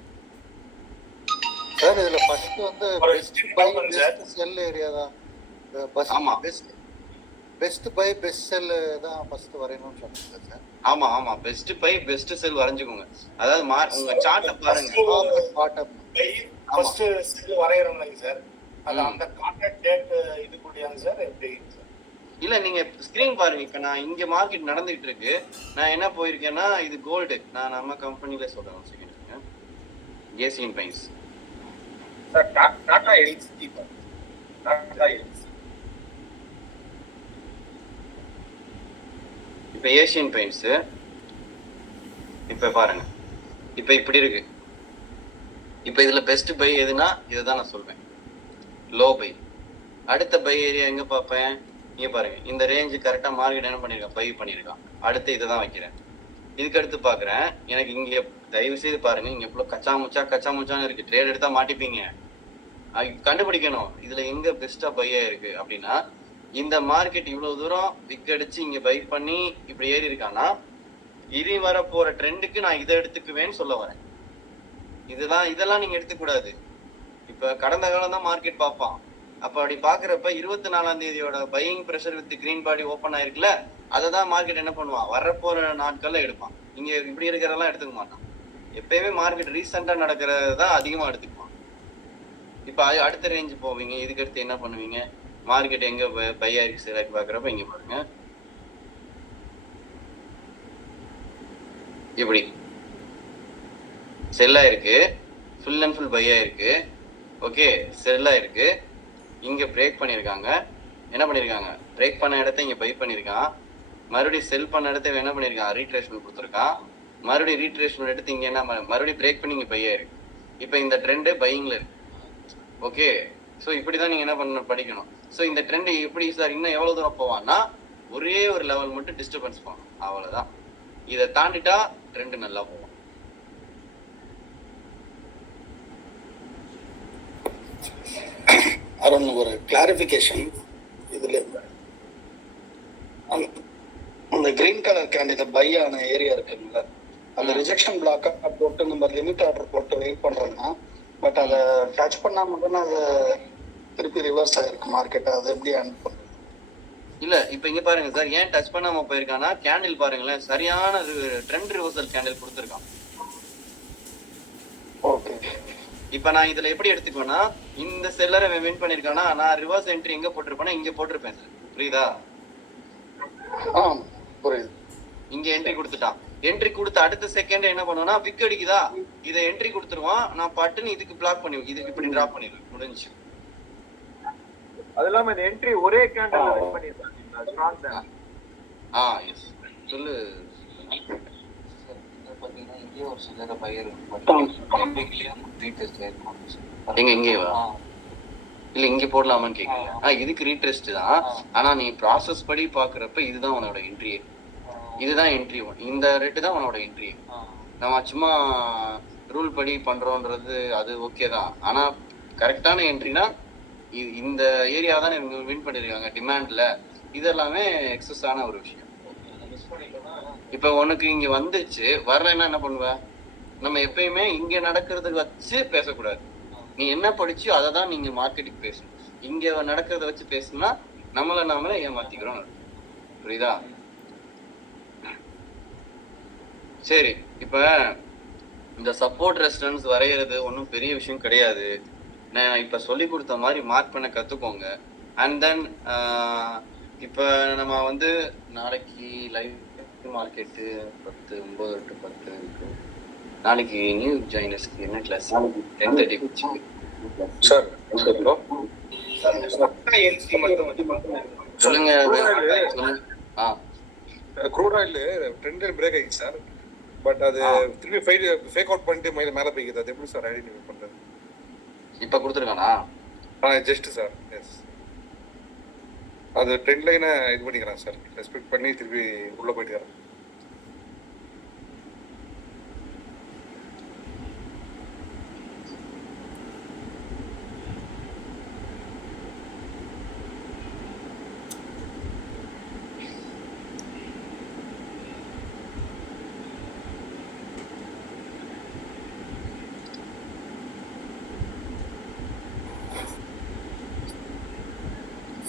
சார் இதுல ஃபர்ஸ்ட் வந்து best buy best sell area தான். ஆமா பெஸ்ட் பை பெஸ்ட் செல் தான் ஃபர்ஸ்ட் வரையணும்னு சொன்னீங்க சார். ஆமா ஆமா, பெஸ்ட் பை பெஸ்ட் செல் வரைஞ்சுக்கோங்க. அதாவது உங்க சார்ட்டை பாருங்க. பாட்டம் ஃபர்ஸ்ட் செல் வரையறோம்லங்க சார், அது அந்த கான்ட்ராக்ட் டேட் இது கூடியாங்க சார் எப்படி சார்? இல்ல நீங்க ஸ்கிரீன் பாருங்க. இப்ப நான் இங்க மார்க்கெட் நடந்துகிட்டு இருக்கு. நான் என்ன போயிருக்கேன்னா, இது கோல்டு. நான் நம்ம கம்பெனில சொல்றேன். Second Asian paints sir Tata LC Tata LC. இப்ப ஏசியன் பெயிண்ட்ஸ் இப்ப பாருங்க. இப்ப இப்படி இருக்கு. இப்ப இதுல பெஸ்ட் பை எதுனா இதுதான் நான் சொல்வேன், லோ பை. அடுத்த பை ஏரியா எங்க பார்ப்பேன், இங்க பாருங்க. இந்த ரேஞ்சு கரெக்டா மார்க்கெட் என்ன பண்ணிருக்கான், பை பண்ணிருக்கான். அடுத்து இதை தான் வைக்கிறேன். இதுக்கு அடுத்து பாக்குறேன், எனக்கு இங்க தயவு செய்து பாருங்க, இங்க எவ்வளவு கச்சா முச்சான்னு இருக்கு. ட்ரேட் எடுத்தா மாட்டிப்பீங்க. கண்டுபிடிக்கணும் இதுல எங்க பெஸ்டா பையா இருக்கு அப்படின்னா, இந்த மார்க்கெட் இவ்வளவு தூரம் விக் அடிச்சு இங்க பை பண்ணி இப்படி ஏறி இருக்கான்னா, இனி வர போற ட்ரெண்டுக்கு நான் இதை எடுத்துக்குவேன்னு சொல்ல வரேன். இதெல்லாம் நீங்க எடுத்துக்கூடாது. இப்ப கடந்த காலம் தான் மார்க்கெட் பார்ப்பான். அப்ப அப்படி பாக்குறப்ப 24ஆம் தேதியோட buying pressure with green body open ஆயிருக்குல்ல, அதை தான் மார்க்கெட் என்ன பண்ணுவான், வரப்போற நாட்கள்ல எடுப்பான். இங்க இப்படி இருக்கிறதெல்லாம் எடுத்துக்க மாட்டான். எப்பயுமே மார்க்கெட் ரீசெண்டா நடக்கிறதான் அதிகமா எடுத்துக்குவான். இப்ப அடுத்த ரேஞ்சு போவீங்க. இதுக்கு அடுத்து என்ன பண்ணுவீங்க, மார்க்கெட் எங்க பை ஆயிருக்கு சேல் ஆயிருக்கு பாக்குறப்ப இங்க பாருங்க, இப்படி செல் ஆயிருக்கு, ஃபுல் அண்ட் ஃபுல் பை ஆயிருக்கு. ஓகே, செல் ஆயிருக்கு. இங்க பிரேக் பண்ணிருக்காங்க. என்ன பண்ணிருக்காங்க, பிரேக் பண்ண இடத்த இங்க பை பண்ணிருக்கான். மறுபடியும் செல் பண்ண இடத்த என்ன பண்ணிருக்கான், ரீட்ரேஸ்மெண்ட் கொடுத்துருக்கான். மறுபடியும் ரீட்ரேஸ்மெண்ட் எடுத்து இங்க என்ன மறுபடியும் பிரேக் பண்ணி இங்க பை ஆயிருக்கு. இப்ப இந்த ட்ரெண்ட் பையிங்ல இருக்கு. ஓகே, ஸோ இப்படிதான் நீங்க என்ன பண்ண படிக்கணும். ஸோ இந்த ட்ரெண்ட் எப்படி சார் இன்னும் எவ்வளவு தூரம் போவான்னா, ஒரே ஒரு லெவல் மட்டும் டிஸ்டர்பன்ஸ் போகும், அவ்வளவுதான். இதை தாண்டிட்டா ட்ரெண்ட் நல்லா போகும். அருண், ஒரு கிளாரிஃபிகேஷன் இதுல. அந்த கிரீன் கலர் கேண்டில் பை ஆன ஏரியா இருக்குங்களா, அந்த ரிஜெக்ஷன் பிளாக்கா போட்டு நம்ம லிமிட் ஆர்டர் போட்டு வெயிட் பண்றோம்னா, பட் அதை டச் பண்ணாம தானே அதை திருப்பி ரிவர்ஸ் ஆயிருக்கு மார்க்கெட். அது எப்படி அனுப்ப இல்ல இப்ப இங்க பாருங்க சார், ஏன் டச் பண்ணாம போயிருக்கானா, கேண்டில் பாருங்களேன், சரியான ட்ரெண்ட் ரிவர்சல் கேண்டில் கொடுத்துருக்கான். ஓகே, இப்ப நான் இதுல எப்படி எடுத்துக்குவேன்னா, இந்த செல்லரை வின் பண்ணிருக்கானா, நான் ரிவர்ஸ் என்ட்ரி எங்க போட்டிருப்பேன்னா இங்க போட்டிருப்பேன் சார். புரியுதா? புரியுது. இங்க என்ட்ரி கொடுத்துட்டான். என்ட்ரி கொடுத்த அடுத்த செகண்ட் என்ன பண்ணுவேன்னா, விக் அடிக்குதா, இதை என்ட்ரி கொடுத்துருவான். நான் பட்டுன்னு இதுக்கு பிளாக் பண்ணி இதுக்கு இப்படி டிராப் பண்ணிடுவேன், முடிஞ்சு. அது இல்லாம இந்த என்ட்ரி ஒரே கேண்டில்ல வின் பண்ணிருக்காங்க. ஸ்ட்ராங் தான். எஸ் சொல்லு. பாத்தீங்கன்னா இங்கே ஒரு சிலர பையர் எங்க இங்கேவா இல்ல இங்க போடலாமான்னு கேக்குறேன். இதுக்கு ரீட்ரெஸ்ட் தான். ஆனா நீ ப்ராசஸ் படி பாக்குறப்ப இதுதான் உன்னோட என்ட்ரி. இதுதான் என்ட்ரி. இந்த ரேட்டு தான் உன்னோட என்ட்ரி. நம்ம சும்மா ரூல் படி பண்றோன்றது அது ஓகே தான். ஆனா கரெக்டான என்ட்ரினா இந்த ஏரியா தான் இவங்க வின் பண்ணிருக்காங்க டிமாண்ட்ல. இதெல்லாமே எக்ஸஸ் ஆன ஒரு விஷயம். இப்ப உனக்கு இங்க வந்துச்சு, வரலன்னா என்ன பண்ணுவ? நம்ம எப்பயுமே இங்க நடக்கிறதுக்கு வச்சு பேசக்கூடாது. நீ என்ன படிச்சியோ அதை தான் நீங்க மார்க்கெட்டுக்கு பேசணும். இங்க நடக்கிறத வச்சு பேசணும்னா நாமளே ஏமாத்திக்கிறோம். புரியுதா? சரி, இப்ப இந்த சப்போர்ட் ரெசிஸ்டன்ஸ் வரைகிறது ஒன்றும் பெரிய விஷயம் கிடையாது. நான் இப்ப சொல்லி கொடுத்த மாதிரி மார்க் பண்ண கத்துக்கோங்க. அண்ட் தென் இப்ப நம்ம வந்து நாளைக்கு லைவ் மார்க்கெட்டு 10, 9 to 10 இருக்கு. நாளைக்கு நியூ ஜாயினர்ஸ்க்கு என்ன கிளாஸ்? 10:30 சார். சொல்லுங்க. க்ரூட் ஆயில் ட்ரெண்ட் பிரேக் ஆயிடுச்சு சார். பட் அது திருப்பி ஃபேக் அவுட் பண்ணிட்டு மேலே போய்க்குது. அது எப்படி சார் ஐடென்டிஃபை பண்றது? இப்ப கொடுத்துருக்கானா? Just sir. எஸ். அது ட்ரெண்ட் லைனை இது பண்ணிக்கிறேன் சார், ரெஸ்பெக்ட் பண்ணி திருப்பி உள்ள போயிட்டு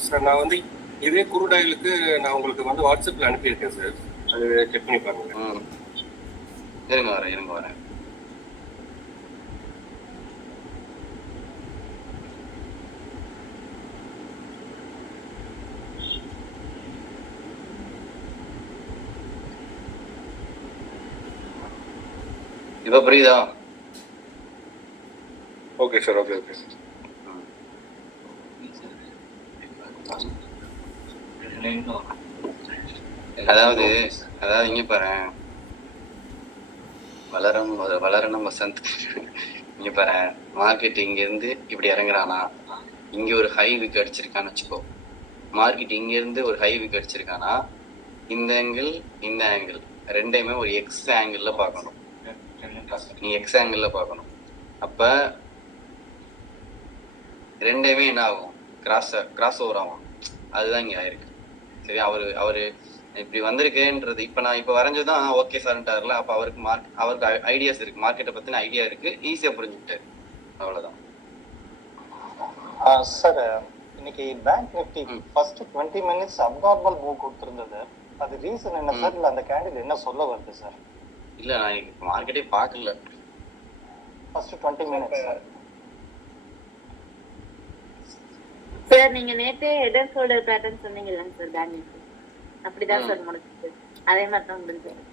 சார் நான் வந்து இதே குருடாயிலுக்கு நான் உங்களுக்கு வந்து வாட்ஸ்அப்ல அனுப்பியிருக்கேன் சார், அது செக் பண்ணி பாருங்க. இருங்க வரேன். இப்ப புரியுதா? Okay sir, okay. அதாவது இங்க பாரு, வளரணும் வசந்த். இங்க பாரு, மார்க்கெட் இங்க இருந்து இப்படி இறங்குறானா, இங்க ஒரு ஹை விக் அடிச்சிருக்கான்னு வச்சுக்கோ. மார்க்கெட் இங்க இருந்து ஒரு ஹை விக் அடிச்சிருக்கானா, இந்த ஆங்கிள் ரெண்டையுமே ஒரு எக்ஸ் ஆங்கிள் பார்க்கணும். நீ எக்ஸ் ஆங்கிள் பார்க்கணும். அப்ப ரெண்டையுமே என்ன ஆகும்? கிராஸ் ஓவர் ஆகும். அதுதான் இங்க ஆயிருக்கு. சரி, அவரு இப்படி வந்திருக்கேன்றது இப்ப நான் இப்ப வரைஞ்சதுதான் ஓகே சார்ன்ட்டார்ல. அப்ப அவருக்கு ஐடியாஸ் இருக்கு, மார்க்கெட்டை பத்தின ஐடியா இருக்கு, ஈஸியா புரிஞ்சுக்கிட்டாரு. அவ்வளவுதான் சார். இன்னைக்கு bank Nifty first 20 minutes abnormal move கொடுத்திருந்தது. அது ரீசன் என்ன சார்? இல்ல அந்த கேண்டில் என்ன சொல்ல வருது சார்? இல்ல, நான் மார்க்கெட்டே பார்க்கல. First 20 minutes sir. நீங்க நேத்தே ஹெட் அண்ட் ஷோல்டர் பேட்டர்ன் சொன்னீங்கல்ல சார், பேங்க் நிஃப்டி அப்படிதான் சார் முடிஞ்சது. அதே மாதிரி தான் முடிஞ்சது.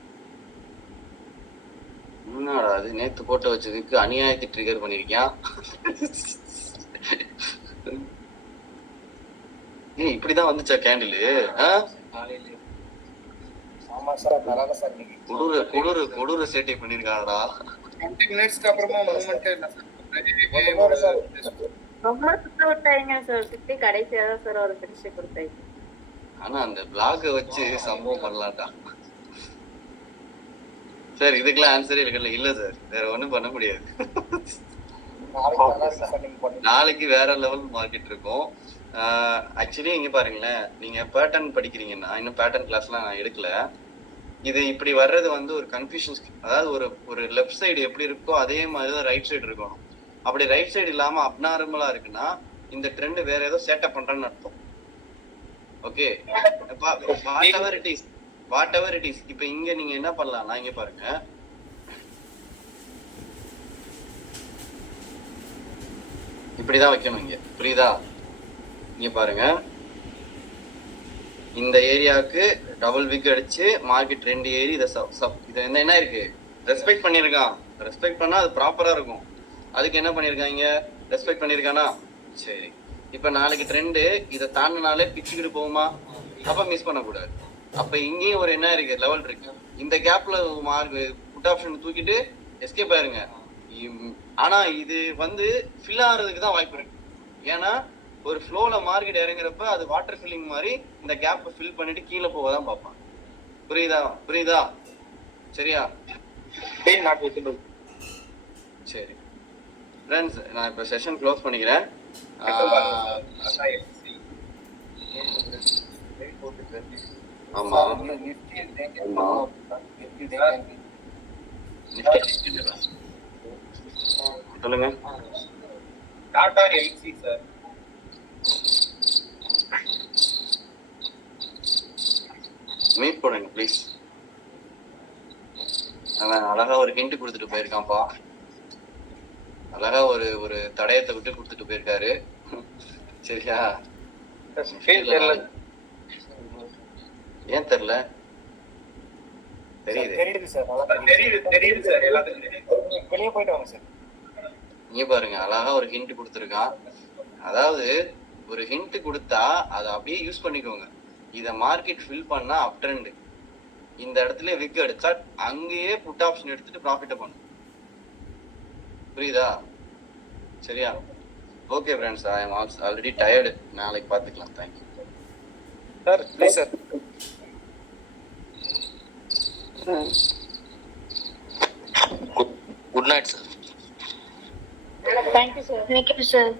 என்னடா அது, நேத்து போட்டு வச்சதுக்கு அநியாயத்தை ட்ரிகர் பண்ணிருக்கியான். இப்படிதான் வந்துச்சா கேண்டில்? ஆமா சார், நல்லா சார். நீங்க கொடூர சேட்டை பண்ணிருக்காங்கடா. 20 மினிட்ஸ்க்கு அப்புறமா மூவ்மென்ட் இல்ல சார். ரொம்ப சுத்த விட்டாங்க சார். சுத்தி கடைசியா தான் சார் ஒரு ஃபினிஷ் கொடுத்தாங்க. ஆனா அந்த பிளாக வச்சு சம்பவம் பண்ணலாம்டா சார். இதுக்கெல்லாம் ஆன்சரே இல்ல சார். வேற ஒண்ணும் பண்ண முடியாது. நாளைக்கு வேற லெவல் மார்க்கெட் இருக்கும். ஆக்சுவலி இங்க பாருங்களேன், நீங்க பேட்டர்ன் படிக்கிறீங்கன்னா, இன்னும் பேட்டர்ன் கிளாஸ்லாம் நான் எடுக்கல. இது இப்படி வர்றது வந்து ஒரு கன்ஃபியூஷன். அதாவது ஒரு லெஃப்ட் சைடு எப்படி இருக்கோ அதே மாதிரிதான் ரைட் சைடு இருக்கணும். அப்படி ரைட் சைடு இல்லாம அப்நார்மலா இருக்குன்னா இந்த ட்ரெண்ட் வேற ஏதோ சேட்டப் பண்றேன்னு அர்த்தம். Okay, what ever it is. இப்ப இங்க நீங்க என்ன பண்ணலாம்னா, இங்க பாருங்க, இப்படிதான் வைக்கணும். இங்க புரியுதா? இங்க பாருங்க, இந்த ஏரியாவுக்கு டபுள் விக் அடிச்சு மார்க்கெட் 2 ஏறி இதை என்ன இருக்கு, ரெஸ்பெக்ட் பண்ணிருக்கான். ரெஸ்பெக்ட் பண்ணா அது ப்ராப்பரா இருக்கும். அதுக்கு என்ன பண்ணிருக்காங்க, ரெஸ்பெக்ட் பண்ணிருக்கானா? சரி, இப்ப நாளைக்கு ட்ரெண்டு இதை தாண்டினாலே பிச்சுக்கிட்டு போகுமா? அப்ப மிஸ் பண்ணக்கூடாது. அப்ப இங்கேயும் ஒரு என்ன இருக்கு, லெவல் இருக்கு. இந்த கேப்ல புட் ஆப்ஷன் தூக்கிட்டு எஸ்கேப் ஆயிருங்க. ஆனா இது வந்து ஃபில் ஆகிறதுக்கு தான் வாய்ப்பு இருக்கு. ஏன்னா ஒரு ஃப்ளோல மார்க்கெட் இறங்குறப்ப அது வாட்டர் ஃபில்லிங் மாதிரி இந்த கேப்பை ஃபில் பண்ணிட்டு கீழே போகதான் பார்ப்பான். புரியுதா? சரியா? சரி ஃப்ரெண்ட்ஸ், நான் இப்போ செஷன் க்ளோஸ் பண்ணிக்கிறேன். ஆமா சொல்லுங்க. Tata LC sir. மீட் பண்ணுங்க ப்ளீஸ். அவன் அழகா ஒரு ஹிண்ட் கொடுத்துட்டு போயிருக்கான்ப்பா. அழகா ஒரு தடயத்தை விட்டு கொடுத்துட்டு போயிருக்காரு. சரியா? ஏன் தெரியல? தெரியுது சார். வெளியே போயிட்டு வாங்க சார். இங்க பாருங்க, அழகா ஒரு ஹிண்ட் கொடுத்துருக்கான். அதாவது ஒரு ஹிண்ட் கொடுத்தா அதை அப்படியே யூஸ் பண்ணிக்கோங்க. இத மார்க்கெட் ஃபில் பண்ணா அப் ட்ரெண்ட், இந்த இடத்துல விக் அடிச்சா அங்கேயே புட் ஆப்ஷன் எடுத்துட்டு ப்ராஃபிட்ட பண்ணும். புரியுதா? சரியா? Okay friends, I am already tired. நாளைக்கு பார்த்துக்கலாம். Thank you. Sir please sir. Good night sir. Thank you sir. Thank you sir.